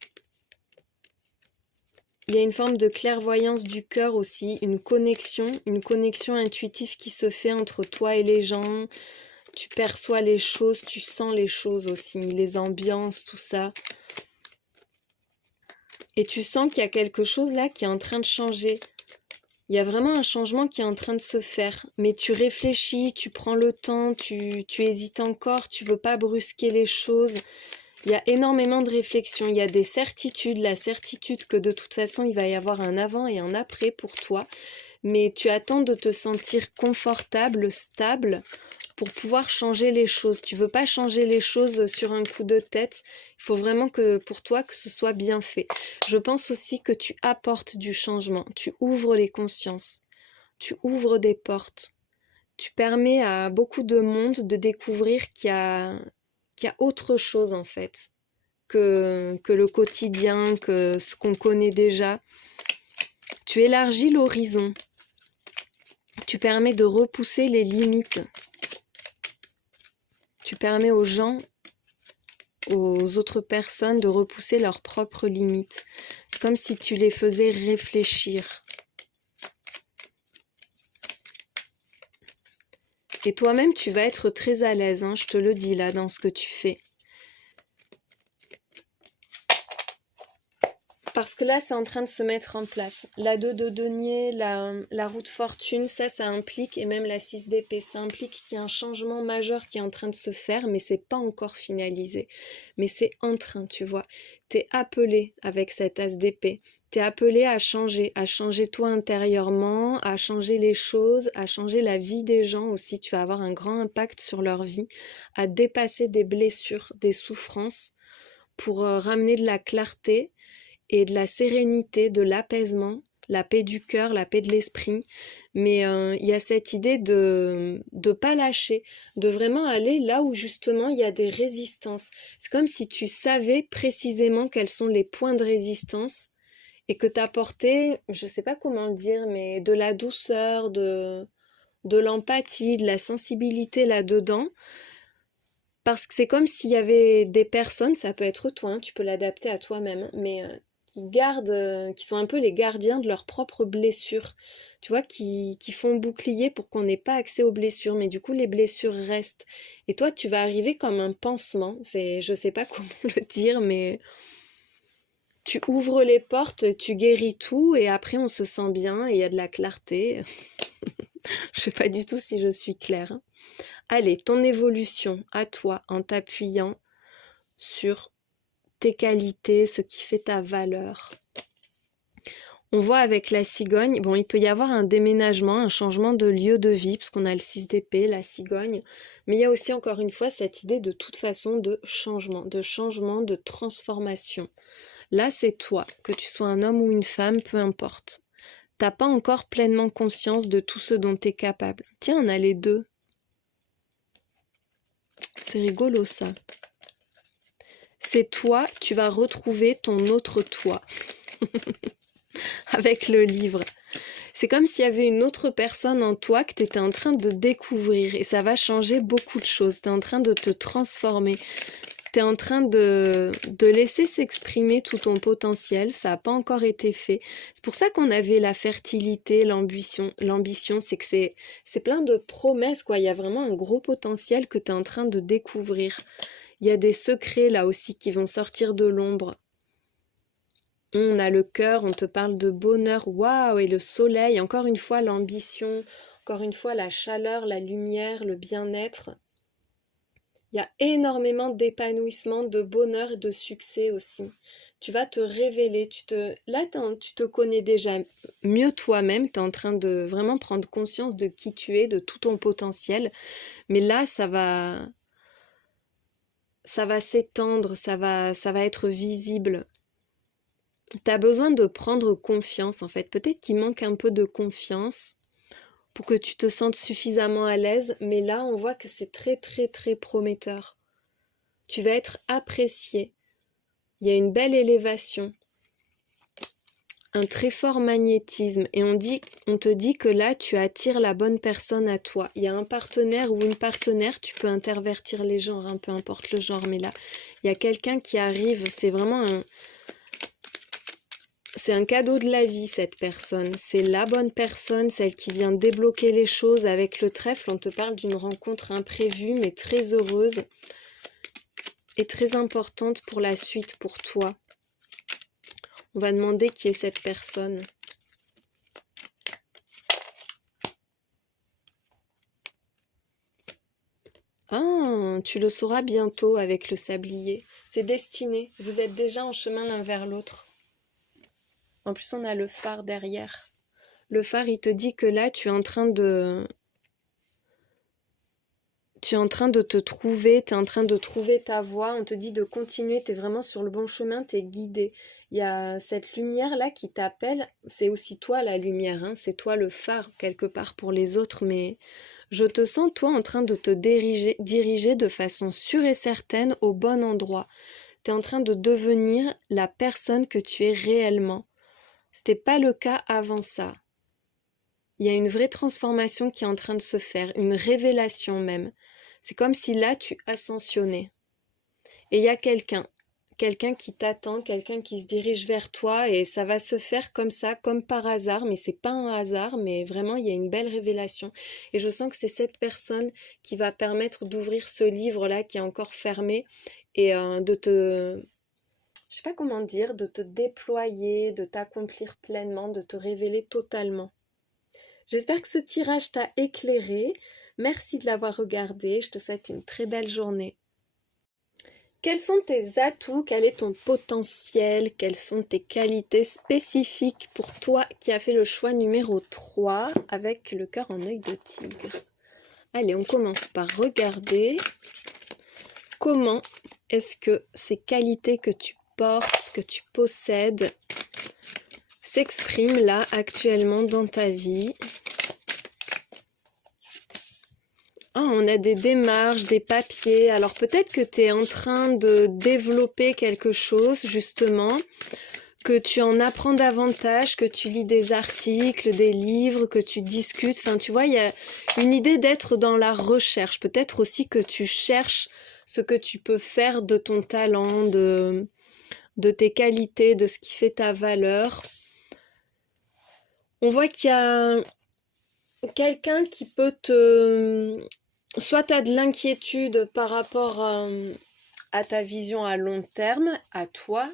Il y a une forme de clairvoyance du cœur aussi, une connexion intuitive qui se fait entre toi et les gens. Tu perçois les choses, tu sens les choses aussi, les ambiances, tout ça. Et tu sens qu'il y a quelque chose là qui est en train de changer. Il y a vraiment un changement qui est en train de se faire. Mais tu réfléchis, tu prends le temps, tu hésites encore, tu veux pas brusquer les choses. Il y a énormément de réflexion, il y a des certitudes, la certitude que de toute façon il va y avoir un avant et un après pour toi, mais tu attends de te sentir confortable, stable, pour pouvoir changer les choses. Tu veux pas changer les choses sur un coup de tête, il faut vraiment que pour toi que ce soit bien fait. Je pense aussi que tu apportes du changement, tu ouvres les consciences, tu ouvres des portes, tu permets à beaucoup de monde de découvrir qu'il y a autre chose en fait que le quotidien, que ce qu'on connaît déjà. Tu élargis l'horizon. Tu permets de repousser les limites. Tu permets aux gens, aux autres personnes de repousser leurs propres limites. C'est comme si tu les faisais réfléchir. Et toi-même, tu vas être très à l'aise, hein, je te le dis là, dans ce que tu fais. Parce que là, c'est en train de se mettre en place. La 2 de denier, la roue de fortune, ça implique, et même la 6 d'épée, ça implique qu'il y a un changement majeur qui est en train de se faire, mais c'est pas encore finalisé. Mais c'est en train, tu vois. T'es appelé avec cet as d'épée. T'es appelé à changer toi intérieurement, à changer les choses, à changer la vie des gens aussi. Tu vas avoir un grand impact sur leur vie, à dépasser des blessures, des souffrances, pour ramener de la clarté et de la sérénité, de l'apaisement, la paix du cœur, la paix de l'esprit. Mais il y a cette idée de pas lâcher, de vraiment aller là où justement il y a des résistances. C'est comme si tu savais précisément quels sont les points de résistance et que t'apportais, je sais pas comment le dire, mais de la douceur, de l'empathie, de la sensibilité là-dedans. Parce que c'est comme s'il y avait des personnes, ça peut être toi, hein, tu peux l'adapter à toi-même, hein, mais qui sont un peu les gardiens de leurs propres blessures. Tu vois, qui font bouclier pour qu'on n'ait pas accès aux blessures, mais du coup les blessures restent. Et toi, tu vas arriver comme un pansement. Je sais pas comment le dire, mais tu ouvres les portes, tu guéris tout, et après on se sent bien et il y a de la clarté. Je sais pas du tout si je suis claire, hein. Allez, ton évolution à toi en t'appuyant sur tes qualités, ce qui fait ta valeur. On voit avec la cigogne, bon, il peut y avoir un déménagement, un changement de lieu de vie, parce qu'on a le 6 d'épée, la cigogne, mais il y a aussi encore une fois cette idée de toute façon de changement, de transformation. Là, c'est toi, que tu sois un homme ou une femme, peu importe. T'as pas encore pleinement conscience de tout ce dont tu es capable. Tiens, on a les deux. C'est rigolo ça. C'est toi, tu vas retrouver ton autre toi avec le livre. C'est comme s'il y avait une autre personne en toi que tu étais en train de découvrir et ça va changer beaucoup de choses. Tu es en train de te transformer. Tu es en train de laisser s'exprimer tout ton potentiel. Ça n'a pas encore été fait. C'est pour ça qu'on avait la fertilité, l'ambition. L'ambition, c'est que c'est plein de promesses, quoi. Il y a vraiment un gros potentiel que tu es en train de découvrir. Il y a des secrets là aussi qui vont sortir de l'ombre. On a le cœur, on te parle de bonheur, waouh, et le soleil, encore une fois l'ambition, encore une fois la chaleur, la lumière, le bien-être. Il y a énormément d'épanouissement, de bonheur et de succès aussi. Tu vas te révéler, là tu te connais déjà mieux toi-même, tu es en train de vraiment prendre conscience de qui tu es, de tout ton potentiel, mais là ça va s'étendre, ça va être visible. T'as besoin de prendre confiance en fait. Peut-être qu'il manque un peu de confiance pour que tu te sentes suffisamment à l'aise, mais là on voit que c'est très très très prometteur. Tu vas être apprécié. Il y a une belle élévation, un très fort magnétisme et on te dit que là tu attires la bonne personne à toi. Il y a un partenaire ou une partenaire, tu peux intervertir les genres, hein, peu importe le genre, mais là il y a quelqu'un qui arrive, c'est vraiment c'est un cadeau de la vie, cette personne. C'est la bonne personne, celle qui vient débloquer les choses. Avec le trèfle, on te parle d'une rencontre imprévue, mais très heureuse et très importante pour la suite, pour toi. On va demander qui est cette personne. Ah, tu le sauras bientôt avec le sablier. C'est destiné. Vous êtes déjà en chemin l'un vers l'autre. En plus, on a le phare derrière. Le phare, il te dit que là, tu es en train de te trouver, tu es en train de trouver ta voie, on te dit de continuer, tu es vraiment sur le bon chemin, tu es guidé. Il y a cette lumière-là qui t'appelle, c'est aussi toi la lumière, hein, c'est toi le phare quelque part pour les autres, mais je te sens toi en train de te diriger de façon sûre et certaine au bon endroit. Tu es en train de devenir la personne que tu es réellement. C'était pas le cas avant ça. Il y a une vraie transformation qui est en train de se faire, une révélation même. C'est comme si là, tu ascensionnais. Et il y a quelqu'un qui t'attend, quelqu'un qui se dirige vers toi et ça va se faire comme ça, comme par hasard, mais c'est pas un hasard, mais vraiment, il y a une belle révélation. Et je sens que c'est cette personne qui va permettre d'ouvrir ce livre-là qui est encore fermé et je sais pas comment dire, de te déployer, de t'accomplir pleinement, de te révéler totalement. J'espère que ce tirage t'a éclairé. Merci de l'avoir regardé. Je te souhaite une très belle journée. Quels sont tes atouts? Quel est ton potentiel? Quelles sont tes qualités spécifiques pour toi qui as fait le choix numéro 3 avec le cœur en œil de tigre? Allez, on commence par regarder comment est-ce que ces qualités que tu portes, que tu possèdes, s'expriment là actuellement dans ta vie. Ah, on a des démarches, des papiers. Alors peut-être que tu es en train de développer quelque chose justement, que tu en apprends davantage, que tu lis des articles, des livres, que tu discutes. Enfin, tu vois, il y a une idée d'être dans la recherche. Peut-être aussi que tu cherches ce que tu peux faire de ton talent, de tes qualités, de ce qui fait ta valeur. On voit qu'il y a quelqu'un qui peut te... Soit tu as de l'inquiétude par rapport à ta vision à long terme, à toi,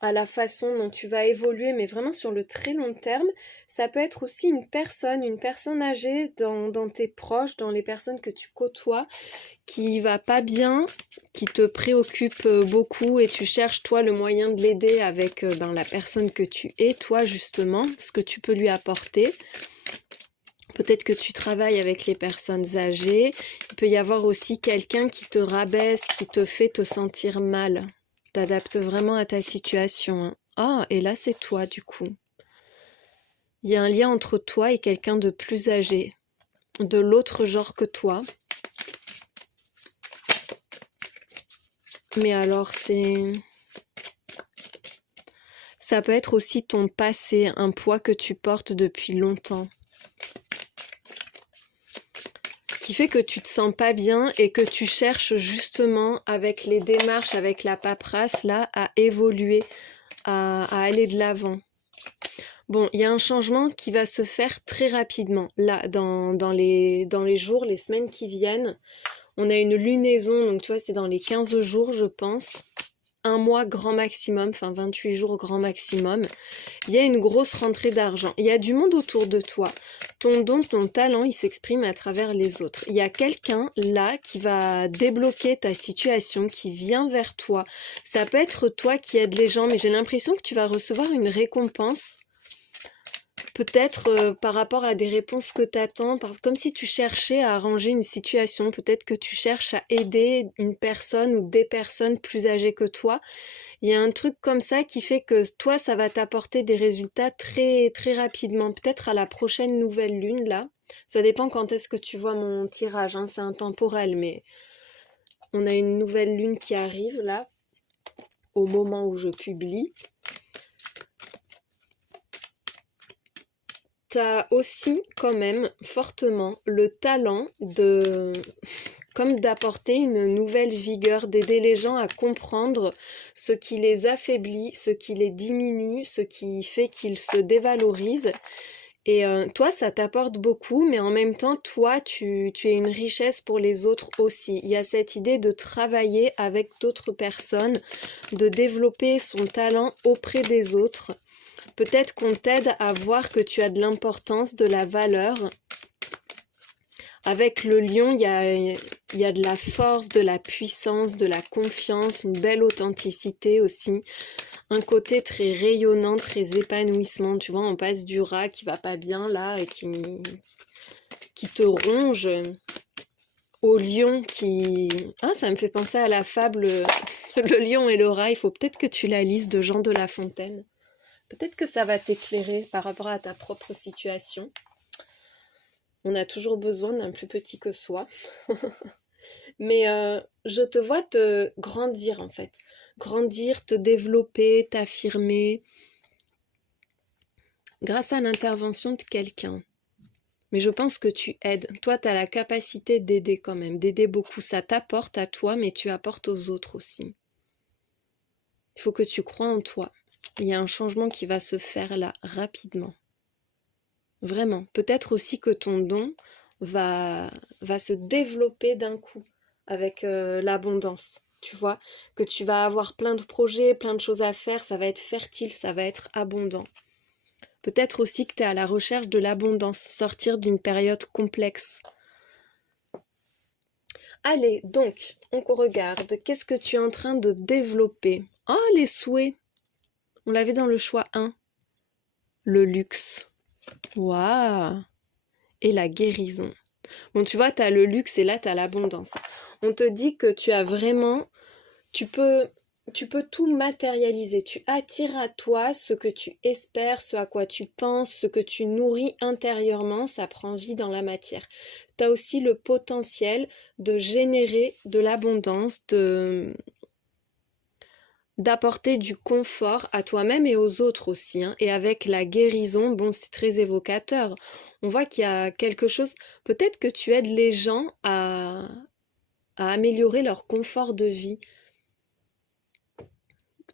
à la façon dont tu vas évoluer, mais vraiment sur le très long terme. Ça peut être aussi une personne âgée dans tes proches, dans les personnes que tu côtoies, qui va pas bien, qui te préoccupe beaucoup et tu cherches toi le moyen de l'aider avec la personne que tu es, toi justement, ce que tu peux lui apporter. Peut-être que tu travailles avec les personnes âgées. Il peut y avoir aussi quelqu'un qui te rabaisse, qui te fait te sentir mal. T'adaptes vraiment à ta situation. Ah, et là c'est toi du coup. Il y a un lien entre toi et quelqu'un de plus âgé, de l'autre genre que toi. Mais alors ça peut être aussi ton passé, un poids que tu portes depuis longtemps, qui fait que tu te sens pas bien et que tu cherches justement avec les démarches, avec la paperasse là, à évoluer, à aller de l'avant. Bon, il y a un changement qui va se faire très rapidement. Là, dans les jours, les semaines qui viennent, on a une lunaison, donc tu vois, c'est dans les 15 jours, je pense. Un mois grand maximum, enfin 28 jours grand maximum. Il y a une grosse rentrée d'argent. Il y a du monde autour de toi. Ton don, ton talent, il s'exprime à travers les autres. Il y a quelqu'un là qui va débloquer ta situation, qui vient vers toi. Ça peut être toi qui aide les gens, mais j'ai l'impression que tu vas recevoir une récompense. Peut-être par rapport à des réponses que tu attends, comme si tu cherchais à arranger une situation, peut-être que tu cherches à aider une personne ou des personnes plus âgées que toi. Il y a un truc comme ça qui fait que toi, ça va t'apporter des résultats très, très rapidement. Peut-être à la prochaine nouvelle lune, là. Ça dépend quand est-ce que tu vois mon tirage, hein, c'est intemporel, mais on a une nouvelle lune qui arrive, là, au moment où je publie. T'as aussi quand même fortement le talent comme d'apporter une nouvelle vigueur, d'aider les gens à comprendre ce qui les affaiblit, ce qui les diminue, ce qui fait qu'ils se dévalorisent. Et toi, ça t'apporte beaucoup, mais en même temps, toi, tu es une richesse pour les autres aussi. Il y a cette idée de travailler avec d'autres personnes, de développer son talent auprès des autres. Peut-être qu'on t'aide à voir que tu as de l'importance, de la valeur. Avec le lion, il y a de la force, de la puissance, de la confiance, une belle authenticité aussi. Un côté très rayonnant, très épanouissement. Tu vois, on passe du rat qui va pas bien là et qui te ronge au lion qui... Ah, ça me fait penser à la fable Le lion et le rat. Il faut peut-être que tu la lises de Jean de La Fontaine. Peut-être que ça va t'éclairer par rapport à ta propre situation. On a toujours besoin d'un plus petit que soi. Mais je te vois te grandir en fait. Grandir, te développer, t'affirmer grâce à l'intervention de quelqu'un. Mais je pense que tu aides. Toi, tu as la capacité d'aider quand même, d'aider beaucoup. Ça t'apporte à toi, mais tu apportes aux autres aussi. Il faut que tu crois en toi. Il y a un changement qui va se faire là, rapidement. Vraiment. Peut-être aussi que ton don va se développer d'un coup avec l'abondance. Tu vois, que tu vas avoir plein de projets, plein de choses à faire, ça va être fertile, ça va être abondant. Peut-être aussi que tu es à la recherche de l'abondance, sortir d'une période complexe. Allez, donc, on regarde. Qu'est-ce que tu es en train de développer? Oh, les souhaits. On l'avait dans le choix 1. Le luxe. Waouh! Et la guérison. Bon, tu vois, tu as le luxe et là, tu as l'abondance. On te dit que tu as vraiment... Tu peux tout matérialiser. Tu attires à toi ce que tu espères, ce à quoi tu penses, ce que tu nourris intérieurement. Ça prend vie dans la matière. Tu as aussi le potentiel de générer de l'abondance, d'apporter du confort à toi-même et aux autres aussi, hein. Et avec la guérison, bon, c'est très évocateur. On voit qu'il y a quelque chose, peut-être que tu aides les gens à améliorer leur confort de vie.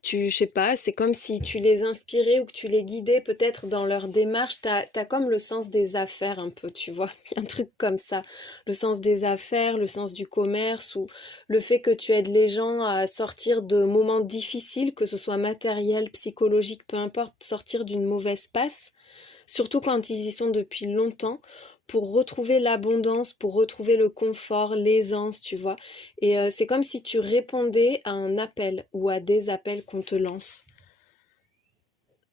Je sais pas, c'est comme si tu les inspirais ou que tu les guidais peut-être dans leur démarche. T'as comme le sens des affaires un peu, tu vois. Il y a un truc comme ça. Le sens des affaires, le sens du commerce ou le fait que tu aides les gens à sortir de moments difficiles, que ce soit matériel, psychologique, peu importe, sortir d'une mauvaise passe. Surtout quand ils y sont depuis longtemps, pour retrouver l'abondance, pour retrouver le confort, l'aisance, tu vois. Et c'est comme si tu répondais à un appel ou à des appels qu'on te lance.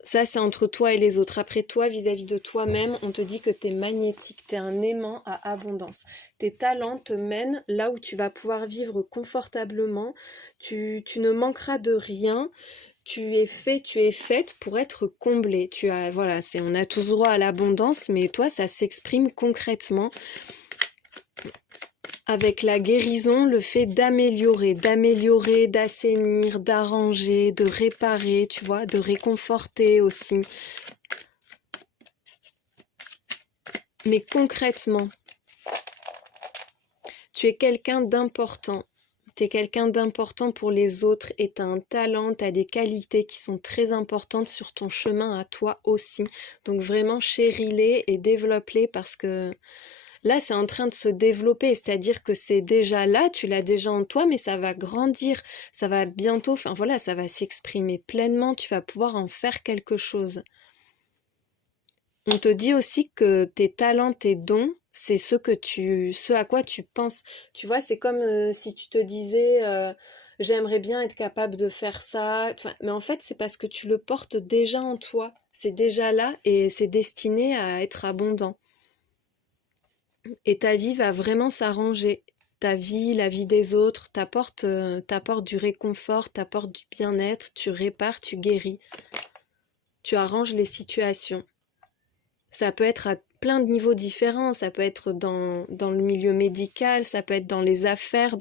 Ça, c'est entre toi et les autres. Après toi, vis-à-vis de toi-même, on te dit que tu es magnétique, tu es un aimant à abondance. Tes talents te mènent là où tu vas pouvoir vivre confortablement. Tu ne manqueras de rien. Tu es fait, tu es faite pour être comblée. Voilà, on a tous droit à l'abondance, mais toi, ça s'exprime concrètement avec la guérison, le fait d'améliorer, d'assainir, d'arranger, de réparer, tu vois, de réconforter aussi. Mais concrètement, tu es quelqu'un d'important. Tu es quelqu'un d'important pour les autres et tu as un talent, tu as des qualités qui sont très importantes sur ton chemin à toi aussi. Donc vraiment chéris-les et développe-les parce que là, c'est en train de se développer, c'est-à-dire que c'est déjà là, tu l'as déjà en toi, mais ça va grandir, ça va bientôt, enfin voilà, ça va s'exprimer pleinement, tu vas pouvoir en faire quelque chose. On te dit aussi que tes talents, tes dons, c'est ce à quoi tu penses. Tu vois, c'est comme si tu te disais, j'aimerais bien être capable de faire ça. Mais en fait, c'est parce que tu le portes déjà en toi. C'est déjà là et c'est destiné à être abondant. Et ta vie va vraiment s'arranger. Ta vie, la vie des autres, t'apporte du réconfort, t'apporte du bien-être, tu répares, tu guéris. Tu arranges les situations. Ça peut être à plein de niveaux différents, ça peut être dans le milieu médical, ça peut être dans les affaires,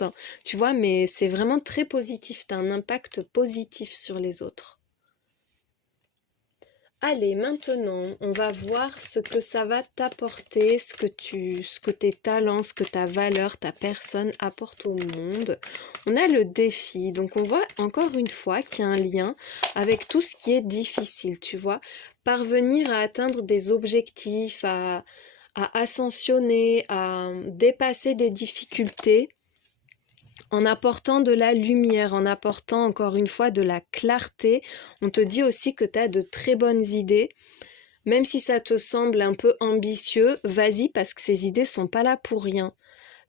tu vois, mais c'est vraiment très positif, tu as un impact positif sur les autres. Allez, maintenant, on va voir ce que ça va t'apporter, ce que tes talents, ce que ta valeur, ta personne apporte au monde. On a le défi, donc on voit encore une fois qu'il y a un lien avec tout ce qui est difficile, tu vois. Parvenir à atteindre des objectifs, à ascensionner, à dépasser des difficultés, en apportant de la lumière, en apportant encore une fois de la clarté. On te dit aussi que tu as de très bonnes idées. Même si ça te semble un peu ambitieux, vas-y parce que ces idées sont pas là pour rien.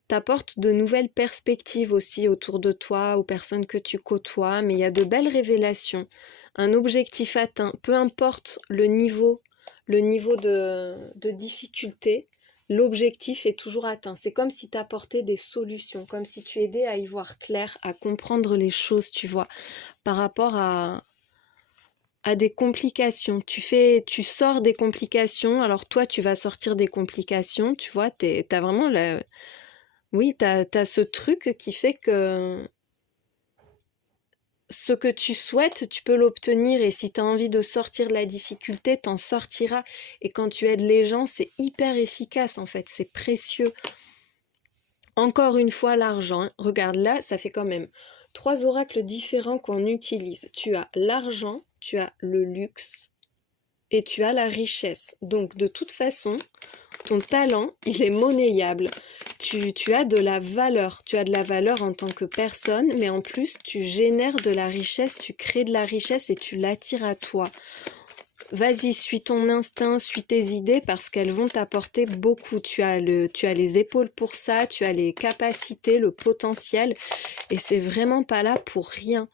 T'apportes de nouvelles perspectives aussi autour de toi, aux personnes que tu côtoies, mais il y a de belles révélations. Un objectif atteint, peu importe le niveau de difficulté, l'objectif est toujours atteint. C'est comme si tu apportais des solutions, comme si tu aidais à y voir clair, à comprendre les choses, tu vois, par rapport à des complications. Tu sors des complications, alors toi tu vas sortir des complications, tu vois, t'as vraiment oui, t'as ce truc qui fait que ce que tu souhaites, tu peux l'obtenir et si tu as envie de sortir de la difficulté, t'en sortiras. Et quand tu aides les gens, c'est hyper efficace en fait, c'est précieux. Encore une fois, l'argent, hein. Regarde là, ça fait quand même 3 oracles différents qu'on utilise. Tu as l'argent, tu as le luxe et tu as la richesse. Donc de toute façon, ton talent, il est monnayable. Tu as de la valeur. Tu as de la valeur en tant que personne, mais en plus, tu génères de la richesse, tu crées de la richesse et tu l'attires à toi. Vas-y, suis ton instinct, suis tes idées parce qu'elles vont t'apporter beaucoup. Tu as les épaules pour ça, tu as les capacités, le potentiel et c'est vraiment pas là pour rien.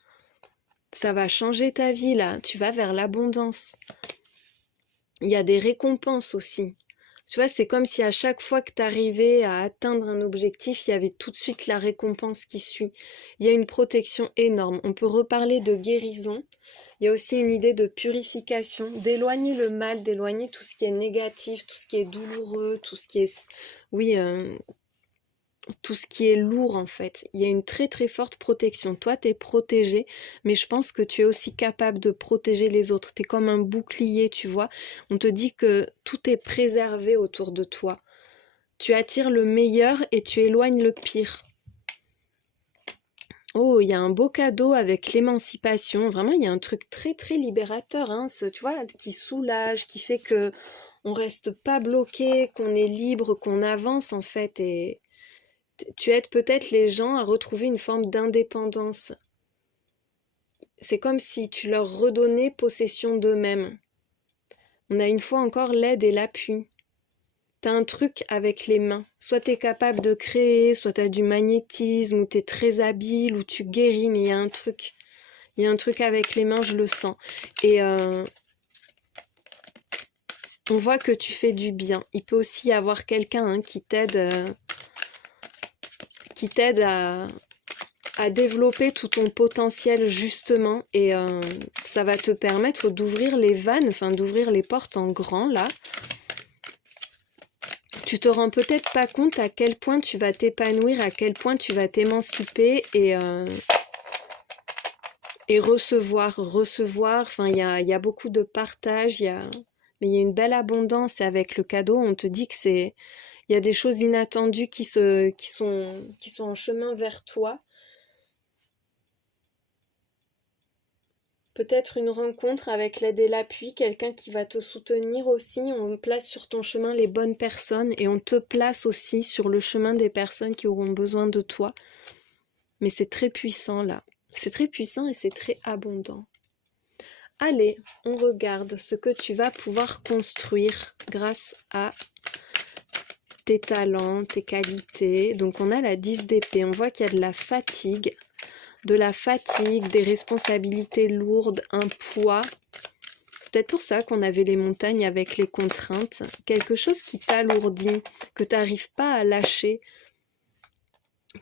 Ça va changer ta vie là. Tu vas vers l'abondance. Il y a des récompenses aussi. Tu vois, c'est comme si à chaque fois que tu arrivais à atteindre un objectif, il y avait tout de suite la récompense qui suit. Il y a une protection énorme. On peut reparler de guérison. Il y a aussi une idée de purification, d'éloigner le mal, d'éloigner tout ce qui est négatif, tout ce qui est douloureux, tout ce qui est... Oui, tout ce qui est lourd en fait. Il y a une très très forte protection. Toi, tu es protégé, mais je pense que tu es aussi capable de protéger les autres. Tu es comme un bouclier, tu vois. On te dit que tout est préservé autour de toi. Tu attires le meilleur et tu éloignes le pire. Oh, il y a un beau cadeau avec l'émancipation. Vraiment, il y a un truc très très libérateur, hein, tu vois, qui soulage, qui fait que on reste pas bloqué, qu'on est libre, qu'on avance en fait. Et tu aides peut-être les gens à retrouver une forme d'indépendance. C'est comme si tu leur redonnais possession d'eux-mêmes. On a une fois encore l'aide et l'appui. T'as un truc avec les mains. Soit t'es capable de créer, soit t'as du magnétisme, ou t'es très habile, ou tu guéris, mais il y a un truc. Il y a un truc avec les mains, je le sens. Et on voit que tu fais du bien. Il peut aussi y avoir quelqu'un hein, qui t'aide à développer tout ton potentiel justement. Et ça va te permettre d'ouvrir les vannes, enfin d'ouvrir les portes en grand là. Tu te rends peut-être pas compte à quel point tu vas t'épanouir, à quel point tu vas t'émanciper et recevoir. Enfin, il y a beaucoup de partage, mais il y a une belle abondance. Et avec le cadeau, on te dit que il y a des choses inattendues qui sont en chemin vers toi. Peut-être une rencontre avec l'aide et l'appui, quelqu'un qui va te soutenir aussi. On place sur ton chemin les bonnes personnes et on te place aussi sur le chemin des personnes qui auront besoin de toi. Mais c'est très puissant là. C'est très puissant et c'est très abondant. Allez, on regarde ce que tu vas pouvoir construire grâce à tes talents, tes qualités. Donc on a la 10 d'épée. On voit qu'il y a de la fatigue, des responsabilités lourdes, un poids. C'est peut-être pour ça qu'on avait les montagnes avec les contraintes. Quelque chose qui t'alourdit, que tu n'arrives pas à lâcher,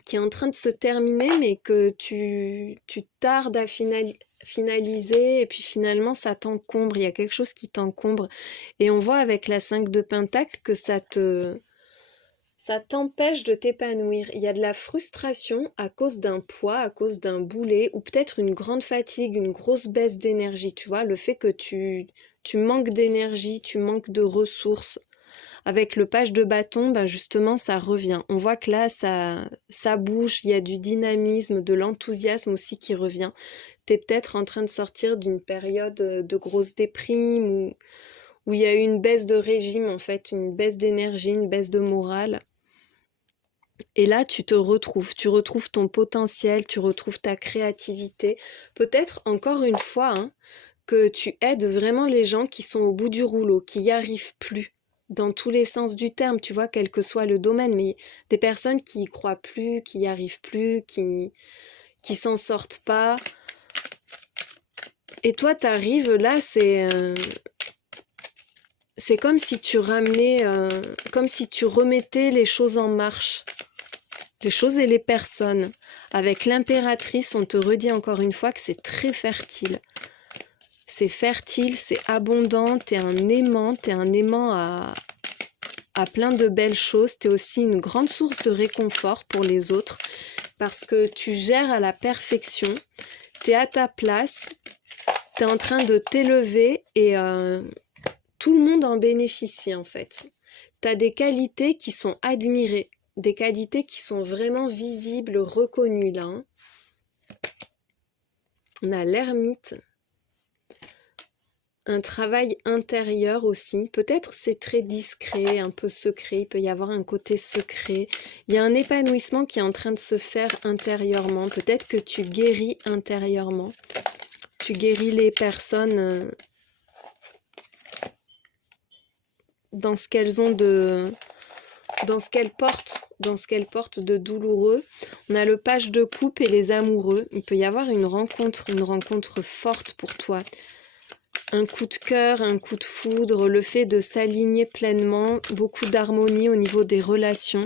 qui est en train de se terminer, mais que tu tardes à finaliser, et puis finalement ça t'encombre, il y a quelque chose qui t'encombre. Et on voit avec la 5 de Pentacle que ça t'empêche de t'épanouir. Il y a de la frustration à cause d'un poids, à cause d'un boulet, ou peut-être une grande fatigue, une grosse baisse d'énergie, tu vois, le fait que tu manques d'énergie, tu manques de ressources. Avec le page de bâton, ben justement, ça revient. On voit que là, ça bouge, il y a du dynamisme, de l'enthousiasme aussi qui revient. T'es peut-être en train de sortir d'une période de grosse déprime où il y a eu une baisse de régime, en fait, une baisse d'énergie, une baisse de morale. Et là, tu retrouves ton potentiel, tu retrouves ta créativité. Peut-être, encore une fois, hein, que tu aides vraiment les gens qui sont au bout du rouleau, qui n'y arrivent plus, dans tous les sens du terme, tu vois, quel que soit le domaine, mais des personnes qui y croient plus, qui n'y arrivent plus, qui s'en sortent pas. Et toi, t'arrives, là, c'est comme si tu ramenais, comme si tu remettais les choses en marche. Les choses et les personnes. Avec l'impératrice, on te redit encore une fois que c'est très fertile. C'est fertile, c'est abondant, t'es un aimant à plein de belles choses. T'es aussi une grande source de réconfort pour les autres parce que tu gères à la perfection. T'es à ta place, t'es en train de t'élever et tout le monde en bénéficie en fait. T'as des qualités qui sont admirées, des qualités qui sont vraiment visibles, reconnues là. Hein. On a l'ermite. Un travail intérieur aussi. Peut-être c'est très discret, un peu secret. Il peut y avoir un côté secret. Il y a un épanouissement qui est en train de se faire intérieurement. Peut-être que tu guéris intérieurement. Tu guéris les personnes dans ce qu'elles ont dans ce qu'elles portent de douloureux. On a le page de coupe et les amoureux. Il peut y avoir une rencontre forte pour toi. Un coup de cœur, un coup de foudre, le fait de s'aligner pleinement, beaucoup d'harmonie au niveau des relations,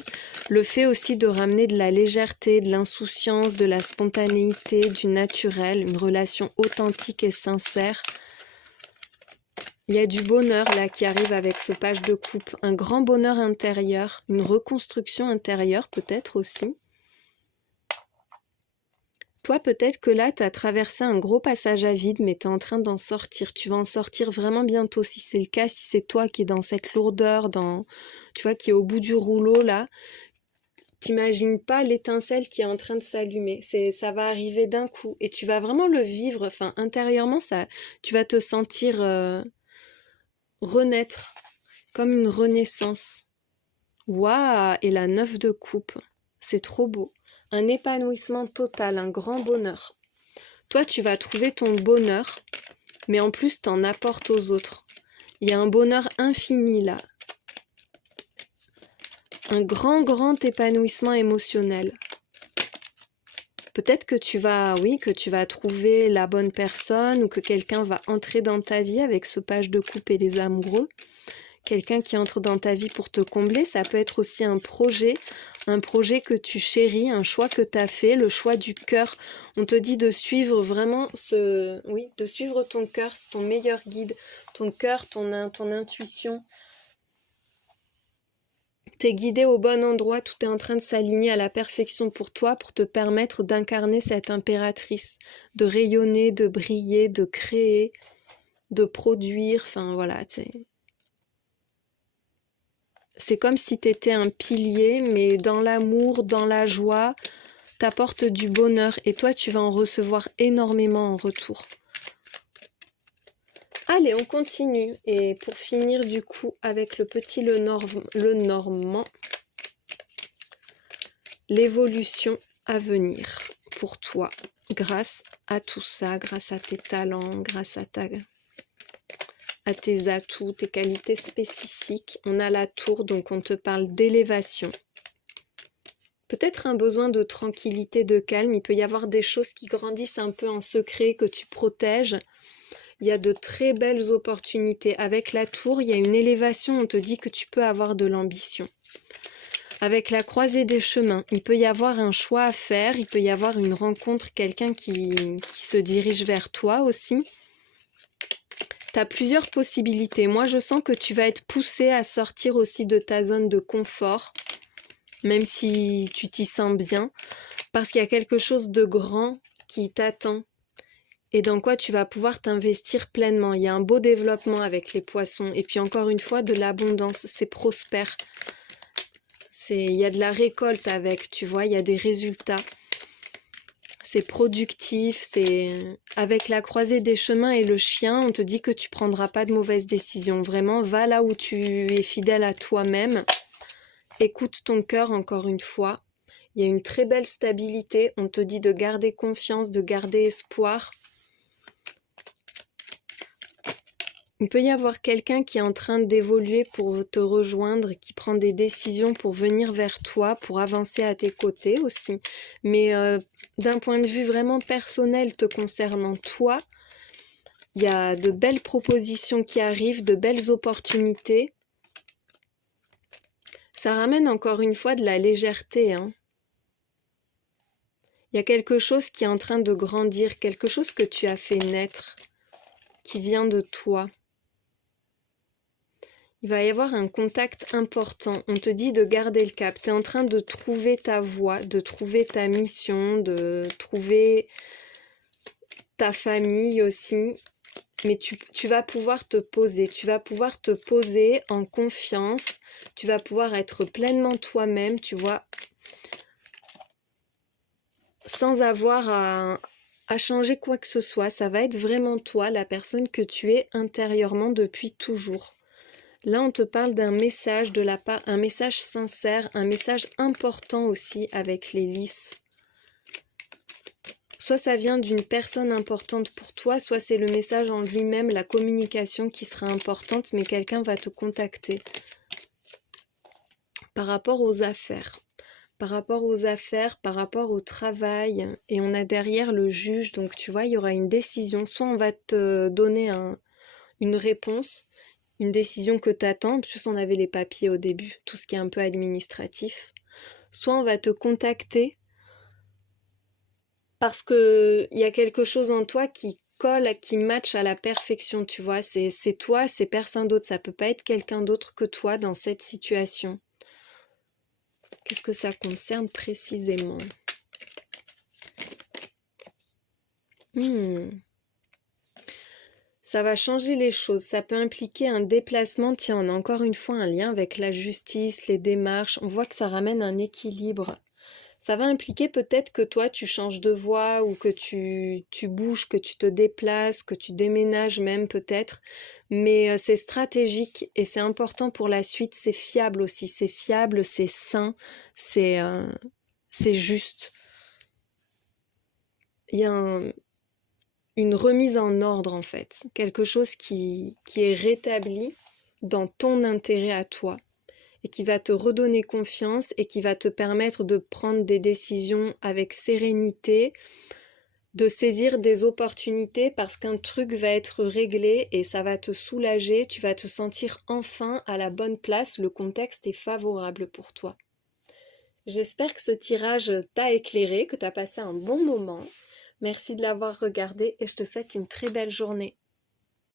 le fait aussi de ramener de la légèreté, de l'insouciance, de la spontanéité, du naturel, une relation authentique et sincère. Il y a du bonheur là qui arrive avec ce page de coupe, un grand bonheur intérieur, une reconstruction intérieure peut-être aussi. Toi, peut-être que là, tu as traversé un gros passage à vide, mais tu es en train d'en sortir. Tu vas en sortir vraiment bientôt, si c'est le cas, si c'est toi qui es dans cette lourdeur, tu vois, qui est au bout du rouleau, là. T'imagines pas l'étincelle qui est en train de s'allumer. Ça va arriver d'un coup. Et tu vas vraiment le vivre, enfin, intérieurement, tu vas te sentir renaître, comme une renaissance. Waouh! Et la 9 de coupe, c'est trop beau. Un épanouissement total, un grand bonheur. Toi, tu vas trouver ton bonheur, mais en plus, t'en apportes aux autres. Il y a un bonheur infini là. Un grand, grand épanouissement émotionnel. Peut-être que que tu vas trouver la bonne personne ou que quelqu'un va entrer dans ta vie avec ce page de coupe et les amoureux. Quelqu'un qui entre dans ta vie pour te combler, ça peut être aussi un projet que tu chéris, un choix que tu as fait, le choix du cœur. On te dit de suivre vraiment de suivre ton cœur, c'est ton meilleur guide, ton cœur, ton intuition. T'es guidé au bon endroit, tout est en train de s'aligner à la perfection pour toi, pour te permettre d'incarner cette impératrice, de rayonner, de briller, de créer, de produire, enfin voilà, c'est comme si t'étais un pilier, mais dans l'amour, dans la joie, t'apportes du bonheur et toi tu vas en recevoir énormément en retour. Allez, on continue. Et pour finir du coup avec le petit Lenormand, l'évolution à venir pour toi, grâce à tout ça, grâce à tes talents, grâce à tes atouts, tes qualités spécifiques. On a la tour, donc on te parle d'élévation. Peut-être un besoin de tranquillité, de calme. Il peut y avoir des choses qui grandissent un peu en secret, que tu protèges. Il y a de très belles opportunités. Avec la tour, il y a une élévation. On te dit que tu peux avoir de l'ambition. Avec la croisée des chemins, il peut y avoir un choix à faire. Il peut y avoir une rencontre, quelqu'un qui se dirige vers toi aussi. Tu as plusieurs possibilités. Moi, je sens que tu vas être poussé à sortir aussi de ta zone de confort, même si tu t'y sens bien, parce qu'il y a quelque chose de grand qui t'attend et dans quoi tu vas pouvoir t'investir pleinement. Il y a un beau développement avec les poissons et puis encore une fois de l'abondance, c'est prospère. Il y a de la récolte avec, tu vois, il y a des résultats. C'est productif, c'est avec la croisée des chemins et le chien, on te dit que tu prendras pas de mauvaises décisions. Vraiment, va là où tu es fidèle à toi-même. Écoute ton cœur encore une fois. Il y a une très belle stabilité. On te dit de garder confiance, de garder espoir. Il peut y avoir quelqu'un qui est en train d'évoluer pour te rejoindre, qui prend des décisions pour venir vers toi, pour avancer à tes côtés aussi. Mais d'un point de vue vraiment personnel te concernant toi, il y a de belles propositions qui arrivent, de belles opportunités. Ça ramène encore une fois de la légèreté, hein. Il y a quelque chose qui est en train de grandir, quelque chose que tu as fait naître, qui vient de toi. Il va y avoir un contact important. On te dit de garder le cap. Tu es en train de trouver ta voie, de trouver ta mission, de trouver ta famille aussi. Mais tu vas pouvoir te poser. Tu vas pouvoir te poser en confiance. Tu vas pouvoir être pleinement toi-même, tu vois, sans avoir à changer quoi que ce soit. Ça va être vraiment toi, la personne que tu es intérieurement depuis toujours. Là, on te parle d'un message de la part, un message sincère, un message important aussi avec les lys. Soit ça vient d'une personne importante pour toi, soit c'est le message en lui-même, la communication qui sera importante, mais quelqu'un va te contacter. Par rapport aux affaires. Par rapport aux affaires, par rapport au travail, et on a derrière le juge, donc tu vois, il y aura une décision. Soit on va te donner une réponse, une décision que tu attends, puisque on avait les papiers au début, tout ce qui est un peu administratif. Soit on va te contacter parce que il y a quelque chose en toi qui colle, qui match à la perfection, tu vois. C'est toi, c'est personne d'autre. Ça peut pas être quelqu'un d'autre que toi dans cette situation. Qu'est-ce que ça concerne précisément? Ça va changer les choses. Ça peut impliquer un déplacement. Tiens, on a encore une fois un lien avec la justice, les démarches. On voit que ça ramène un équilibre. Ça va impliquer peut-être que toi, tu changes de voie ou que tu bouges, que tu te déplaces, que tu déménages même peut-être. Mais c'est stratégique et c'est important pour la suite. C'est fiable aussi. C'est fiable, c'est sain, c'est juste. Il y a une remise en ordre en fait. Quelque chose qui est rétabli dans ton intérêt à toi. Et qui va te redonner confiance et qui va te permettre de prendre des décisions avec sérénité, de saisir des opportunités parce qu'un truc va être réglé et ça va te soulager, tu vas te sentir enfin à la bonne place, le contexte est favorable pour toi. J'espère que ce tirage t'a éclairé, que tu as passé un bon moment. Merci de l'avoir regardé et je te souhaite une très belle journée.